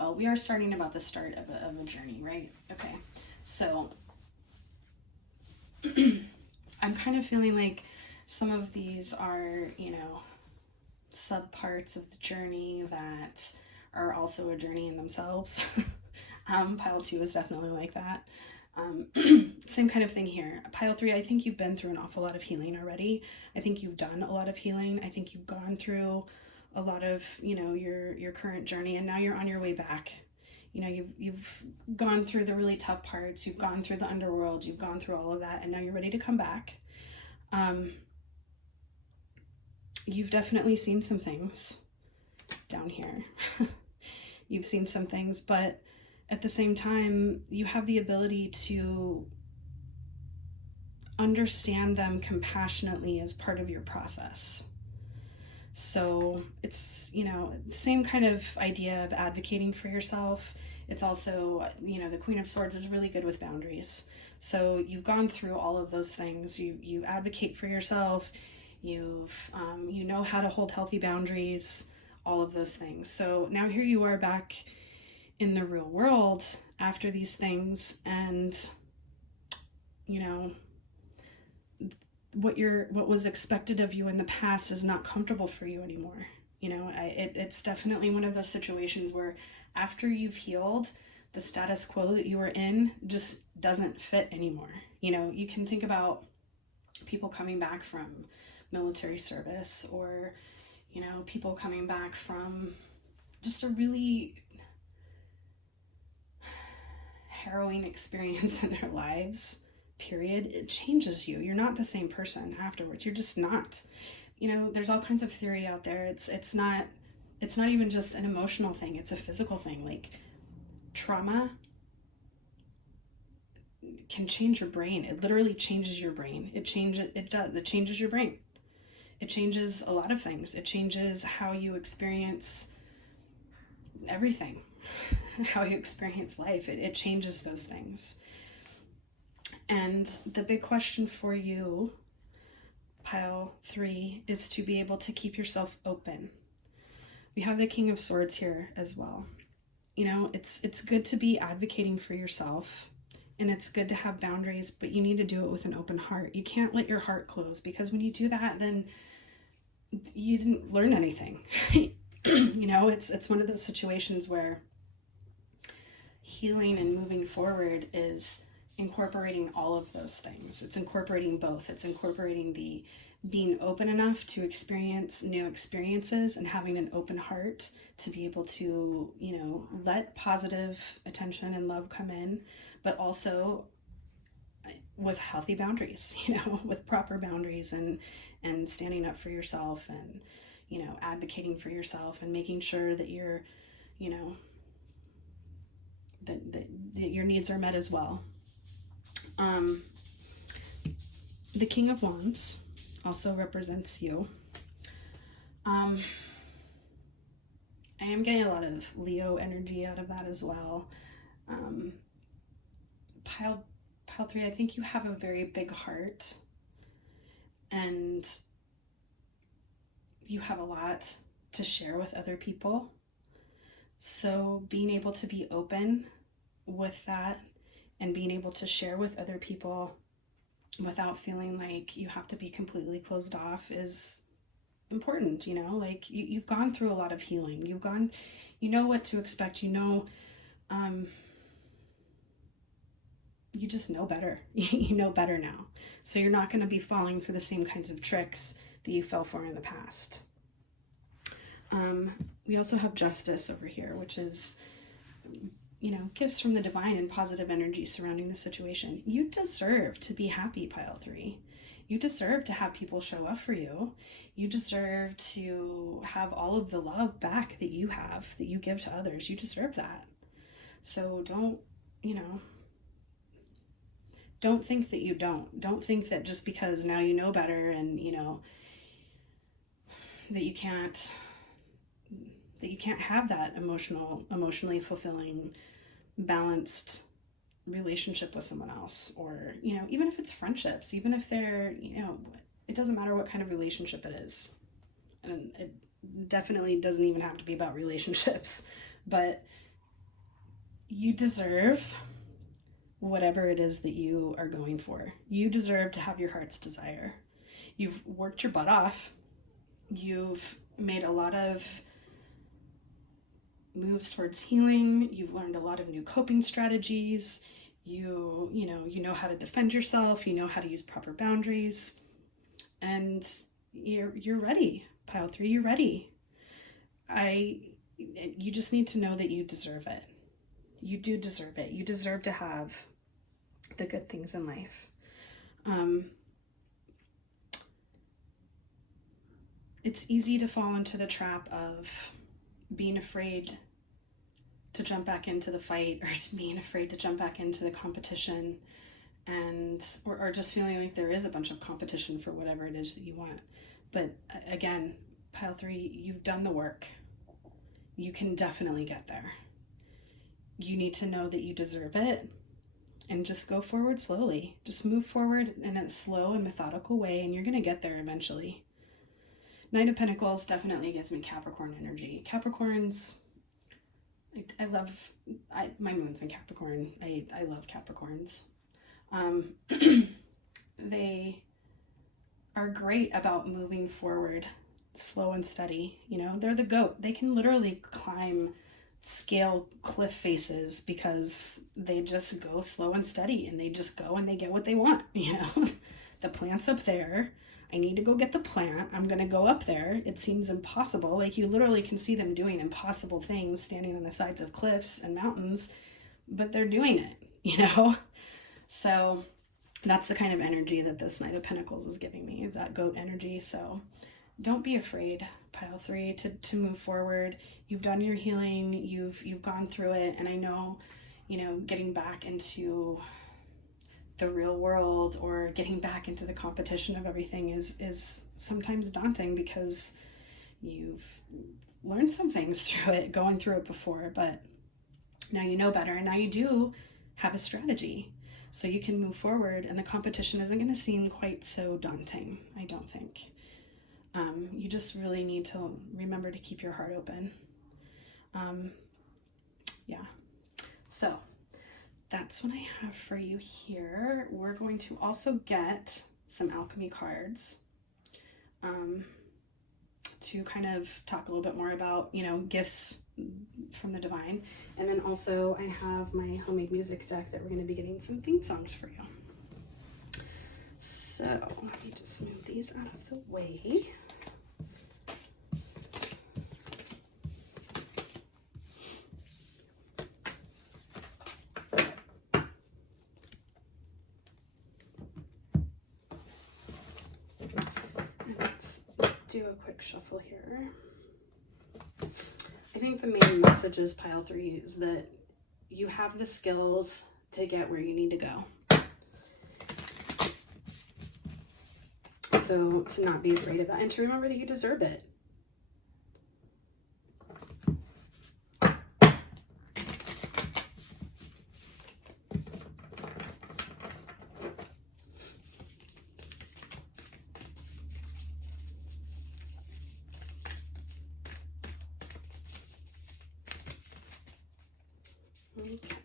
well, we are starting about the start of a journey, right? Okay. So I'm kind of feeling like some of these are, subparts of the journey that are also a journey in themselves. Pile 2 is definitely like that. Same kind of thing here. Pile 3, I think you've been through an awful lot of healing already. I think you've done a lot of healing. I think you've gone through a lot of, your current journey, and now you're on your way back. You've gone through the really tough parts. You've gone through the underworld. You've gone through all of that, and now you're ready to come back. You've definitely seen some things down here. You've seen some things, but at the same time, you have the ability to understand them compassionately as part of your process. So it's, the same kind of idea of advocating for yourself. It's also, the Queen of Swords is really good with boundaries. So you've gone through all of those things. You advocate for yourself. You've, you know how to hold healthy boundaries, all of those things. So now here you are back in the real world after these things, and, what was expected of you in the past is not comfortable for you anymore. It's definitely one of those situations where after you've healed, the status quo that you were in just doesn't fit anymore. You can think about people coming back from military service, or, people coming back from just a really harrowing experience in their lives, period. It changes you. You're not the same person afterwards. You're just not. There's all kinds of theory out there. It's not even just an emotional thing. It's a physical thing. Like, trauma can change your brain. It literally changes your brain. It changes your brain. It changes a lot of things. It changes how you experience everything, how you experience life. It changes those things. And the big question for you, Pile 3, is to be able to keep yourself open. We have the King of Swords here as well. It's good to be advocating for yourself, and it's good to have boundaries, but you need to do it with an open heart. You can't let your heart close, because when you do that, then you didn't learn anything. It's one of those situations where healing and moving forward is incorporating all of those things. It's incorporating both. It's incorporating the being open enough to experience new experiences and having an open heart to be able to, let positive attention and love come in, but also with healthy boundaries, with proper boundaries, and standing up for yourself, and, advocating for yourself, and making sure that you're, that your needs are met as well. The King of Wands also represents you. I am getting a lot of Leo energy out of that as well. Pile 3, I think you have a very big heart, and you have a lot to share with other people. So being able to be open with that, and being able to share with other people without feeling like you have to be completely closed off, is important. Like, you've gone through a lot of healing. You know what to expect. You just know better. You know better now. So you're not going to be falling for the same kinds of tricks that you fell for in the past. We also have Justice over here, which is, gifts from the divine and positive energy surrounding the situation. You deserve to be happy, Pile 3. You deserve to have people show up for you. You deserve to have all of the love back that you have, that you give to others. You deserve that. So don't think that you don't. Don't think that just because now you know better, and, that you can't have that emotionally fulfilling, balanced relationship with someone else. Or, even if it's friendships, even if they're, it doesn't matter what kind of relationship it is. And definitely doesn't even have to be about relationships, but you deserve whatever it is that you are going for. You deserve to have your heart's desire. You've worked your butt off. You've made a lot of moves towards healing. You've learned a lot of new coping strategies. You know how to defend yourself. You know how to use proper boundaries, and you're ready. Pile 3, you're ready. You just need to know that you deserve it. You do deserve it. You deserve to have the good things in life. It's easy to fall into the trap of being afraid to jump back into the fight, or being afraid to jump back into the competition, and or just feeling like there is a bunch of competition for whatever it is that you want. But again, Pile 3, you've done the work. You can definitely get there. You need to know that you deserve it, and just go forward slowly. Just move forward in a slow and methodical way, and you're going to get there eventually. Knight of Pentacles definitely gives me Capricorn energy. Capricorns, my moon's in Capricorn. I love Capricorns. They are great about moving forward slow and steady. They're the goat. They can literally scale cliff faces because they just go slow and steady, and they just go and they get what they want. The plant's up there. I need to go get the plant. I'm going to go up there. It seems impossible. Like, you literally can see them doing impossible things, standing on the sides of cliffs and mountains, but they're doing it, So that's the kind of energy that this Knight of Pentacles is giving me, is that goat energy. So don't be afraid, Pile 3, to move forward. You've done your healing. You've gone through it. And I know, getting back into the real world, or getting back into the competition of everything is sometimes daunting, because you've learned some things through it, going through it before, but now you know better, and now you do have a strategy, so you can move forward, and the competition isn't going to seem quite so daunting, I don't think. You just really need to remember to keep your heart open. Yeah. So that's what I have for you here. We're going to also get some alchemy cards to kind of talk a little bit more about, gifts from the divine. And then also I have my homemade music deck that we're going to be getting some theme songs for you. So let me just move these out of the way. Do a quick shuffle here. I think the main message is, Pile 3, is that you have the skills to get where you need to go. So to not be afraid of that, and to remember that you deserve it. Okay.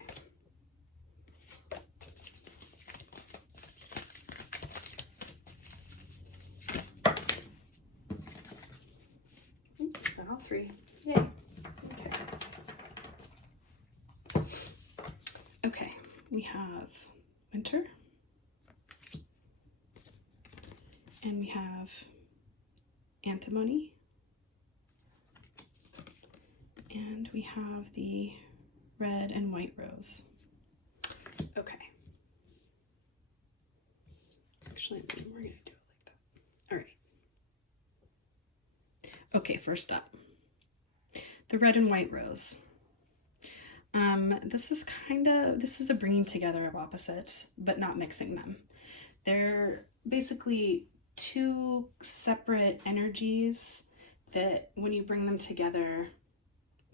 Got all 3. Yay. Okay, we have winter, and we have antimony, and we have the red and white rose. Okay. Actually, we're going to do it like that. All right. Okay, first up, the red and white rose. This is a bringing together of opposites, but not mixing them. They're basically two separate energies that, when you bring them together,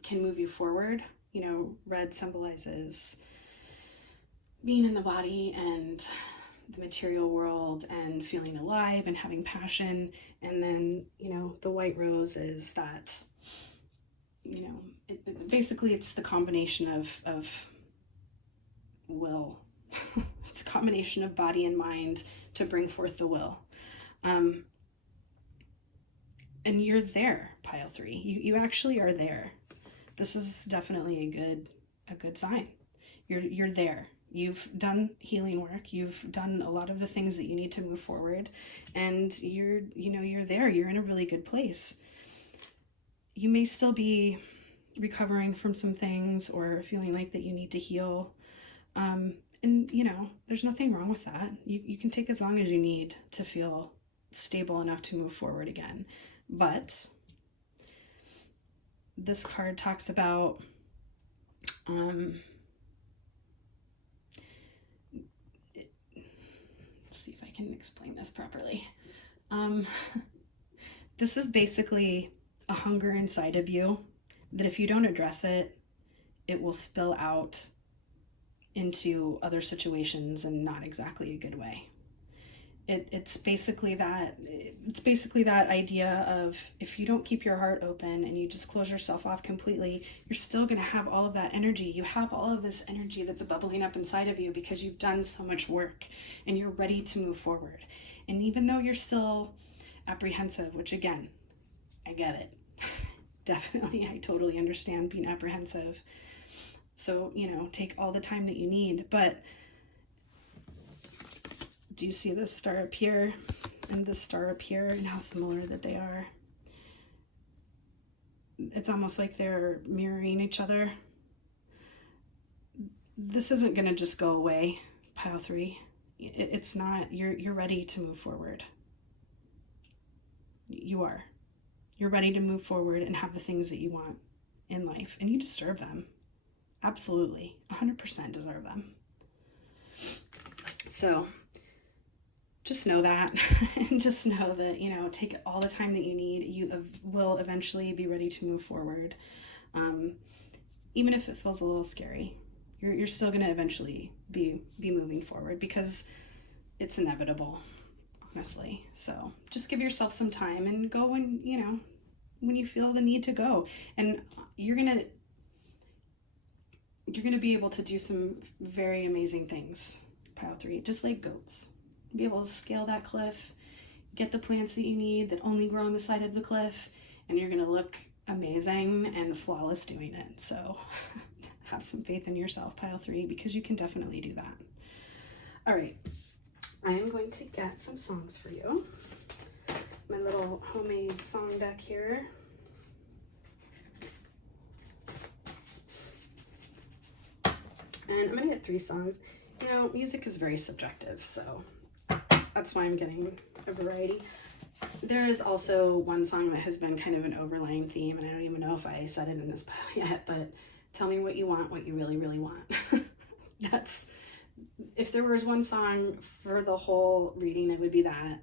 can move you forward. Red symbolizes being in the body and the material world and feeling alive and having passion. And then, the white rose is that, basically it's the combination of will. It's a combination of body and mind to bring forth the will. And you're there, pile 3. You actually are there. This is definitely a good sign. You're there. You've done healing work. You've done a lot of the things that you need to move forward, and you're there. You're in a really good place. You may still be recovering from some things or feeling like that you need to heal. And there's nothing wrong with that. You can take as long as you need to feel stable enough to move forward again. But this card talks about let's see if I can explain this properly. This is basically a hunger inside of you that if you don't address it, it will spill out into other situations and not exactly a good way. It's basically that idea of if you don't keep your heart open and you just close yourself off completely, you're still going to have all of that energy. You have all of this energy that's bubbling up inside of you because you've done so much work and you're ready to move forward. And even though you're still apprehensive, which again, I get it. Definitely, I totally understand being apprehensive. So, take all the time that you need. But do you see this star up here and this star up here and how similar that they are? It's almost like they're mirroring each other. This isn't going to just go away, pile 3. It's not. You're ready to move forward. You are. You're ready to move forward and have the things that you want in life, and you deserve them. Absolutely, 100% deserve them. So just know that, and just know that, take all the time that you need. You will eventually be ready to move forward. Even if it feels a little scary, you're still going to eventually be moving forward because it's inevitable, honestly. So just give yourself some time and go when you feel the need to go. And you're going to be able to do some very amazing things, pile 3, just like goats. Be able to scale that cliff, get the plants that you need that only grow on the side of the cliff, and you're going to look amazing and flawless doing it. So have some faith in yourself, pile 3, because you can definitely do that. All right, I am going to get some songs for you. My little homemade song deck here. And I'm going to get 3 songs. Music is very subjective, so that's why I'm getting a variety. There is also one song that has been kind of an overlying theme, and I don't even know if I said it in this pile yet, but tell me what you want, what you really, really want. That's, if there was one song for the whole reading, it would be that.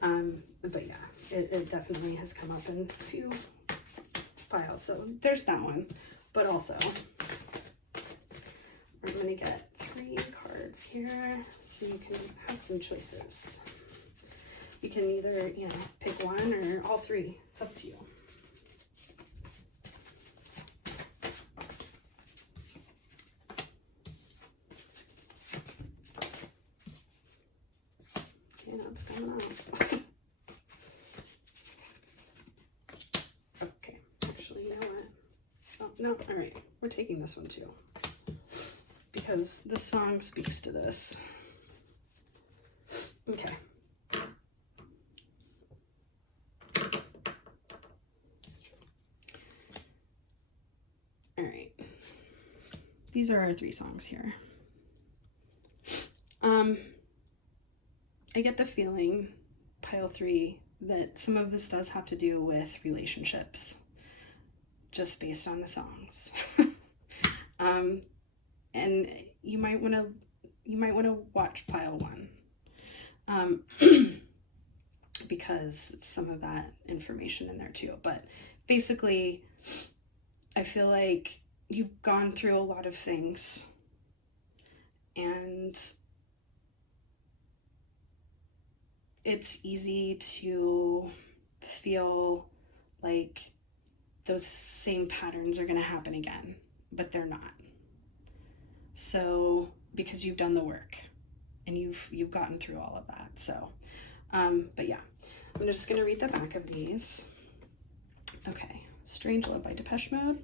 But yeah, it definitely has come up in a few piles, so there's that one. But also, I'm going to get 3 cards here so you can have some choices. You can either, pick one or all 3. It's up to you. Okay, now it's coming out. Okay, actually, you know what? Oh, no, all right. We're taking this one too, because this song speaks to this. Okay. All right. These are our 3 songs here. I get the feeling, pile 3, that some of this does have to do with relationships, just based on the songs. And you might want to watch pile 1, because some of that information in there too. But basically, I feel like you've gone through a lot of things, and it's easy to feel like those same patterns are going to happen again, but they're not. So, because you've done the work and you've gotten through all of that. So, but yeah, I'm just going to read the back of these. Okay. Strange Love by Depeche Mode.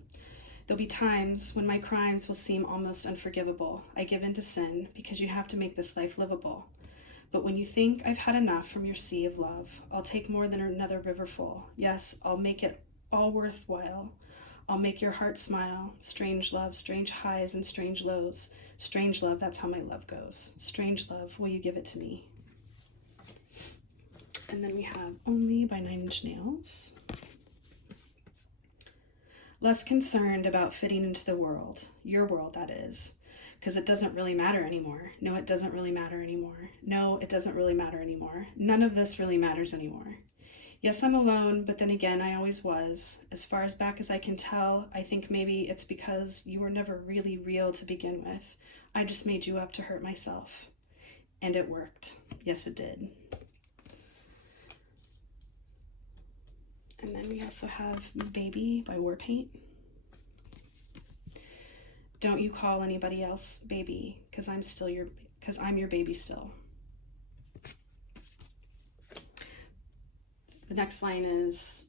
There'll be times when my crimes will seem almost unforgivable. I give in to sin because you have to make this life livable. But when you think I've had enough from your sea of love, I'll take more than another river full. Yes, I'll make it all worthwhile. I'll make your heart smile. Strange love, strange highs and strange lows. Strange love, that's how my love goes. Strange love, will you give it to me? And then we have Only by 9 Inch Nails. Less concerned about fitting into the world, your world that is, because it doesn't really matter anymore. No, it doesn't really matter anymore. No, it doesn't really matter anymore. None of this really matters anymore. Yes, I'm alone, but then again, I always was. As far as back as I can tell, I think maybe it's because you were never really real to begin with. I just made you up to hurt myself. And it worked. Yes, it did. And then we also have Baby by Warpaint. Don't you call anybody else baby, because I'm your baby still. The next line is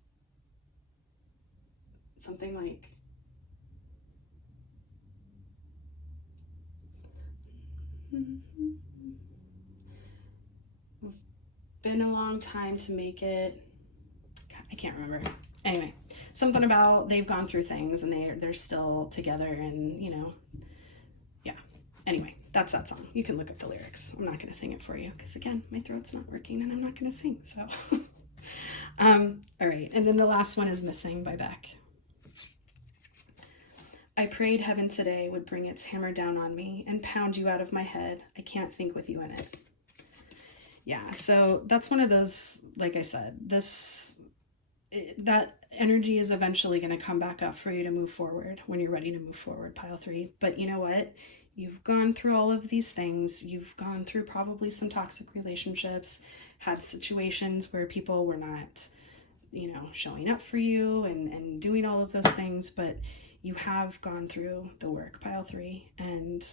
something like, we've been a long time to make it. I can't remember. Anyway, something about they've gone through things and they're still together, and yeah. Anyway, that's that song. You can look up the lyrics. I'm not going to sing it for you because again, my throat's not working and I'm not going to sing. So, all right. And then the last one is Missing by Beck. I prayed heaven today would bring its hammer down on me and pound you out of my head. I can't think with you in it. Yeah. So that's one of those, like I said, that energy is eventually going to come back up for you to move forward when you're ready to move forward, pile 3. But you know what? You've gone through all of these things. You've gone through probably some toxic relationships, had situations where people were not, showing up for you and doing all of those things. But you have gone through the work, pile 3, and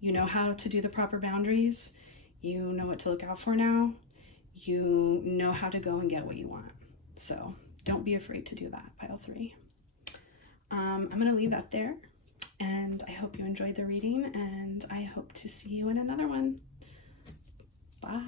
you know how to do the proper boundaries. You know what to look out for now. You know how to go and get what you want. So don't be afraid to do that, pile 3. I'm going to leave that there, and I hope you enjoyed the reading, and I hope to see you in another one. Bye.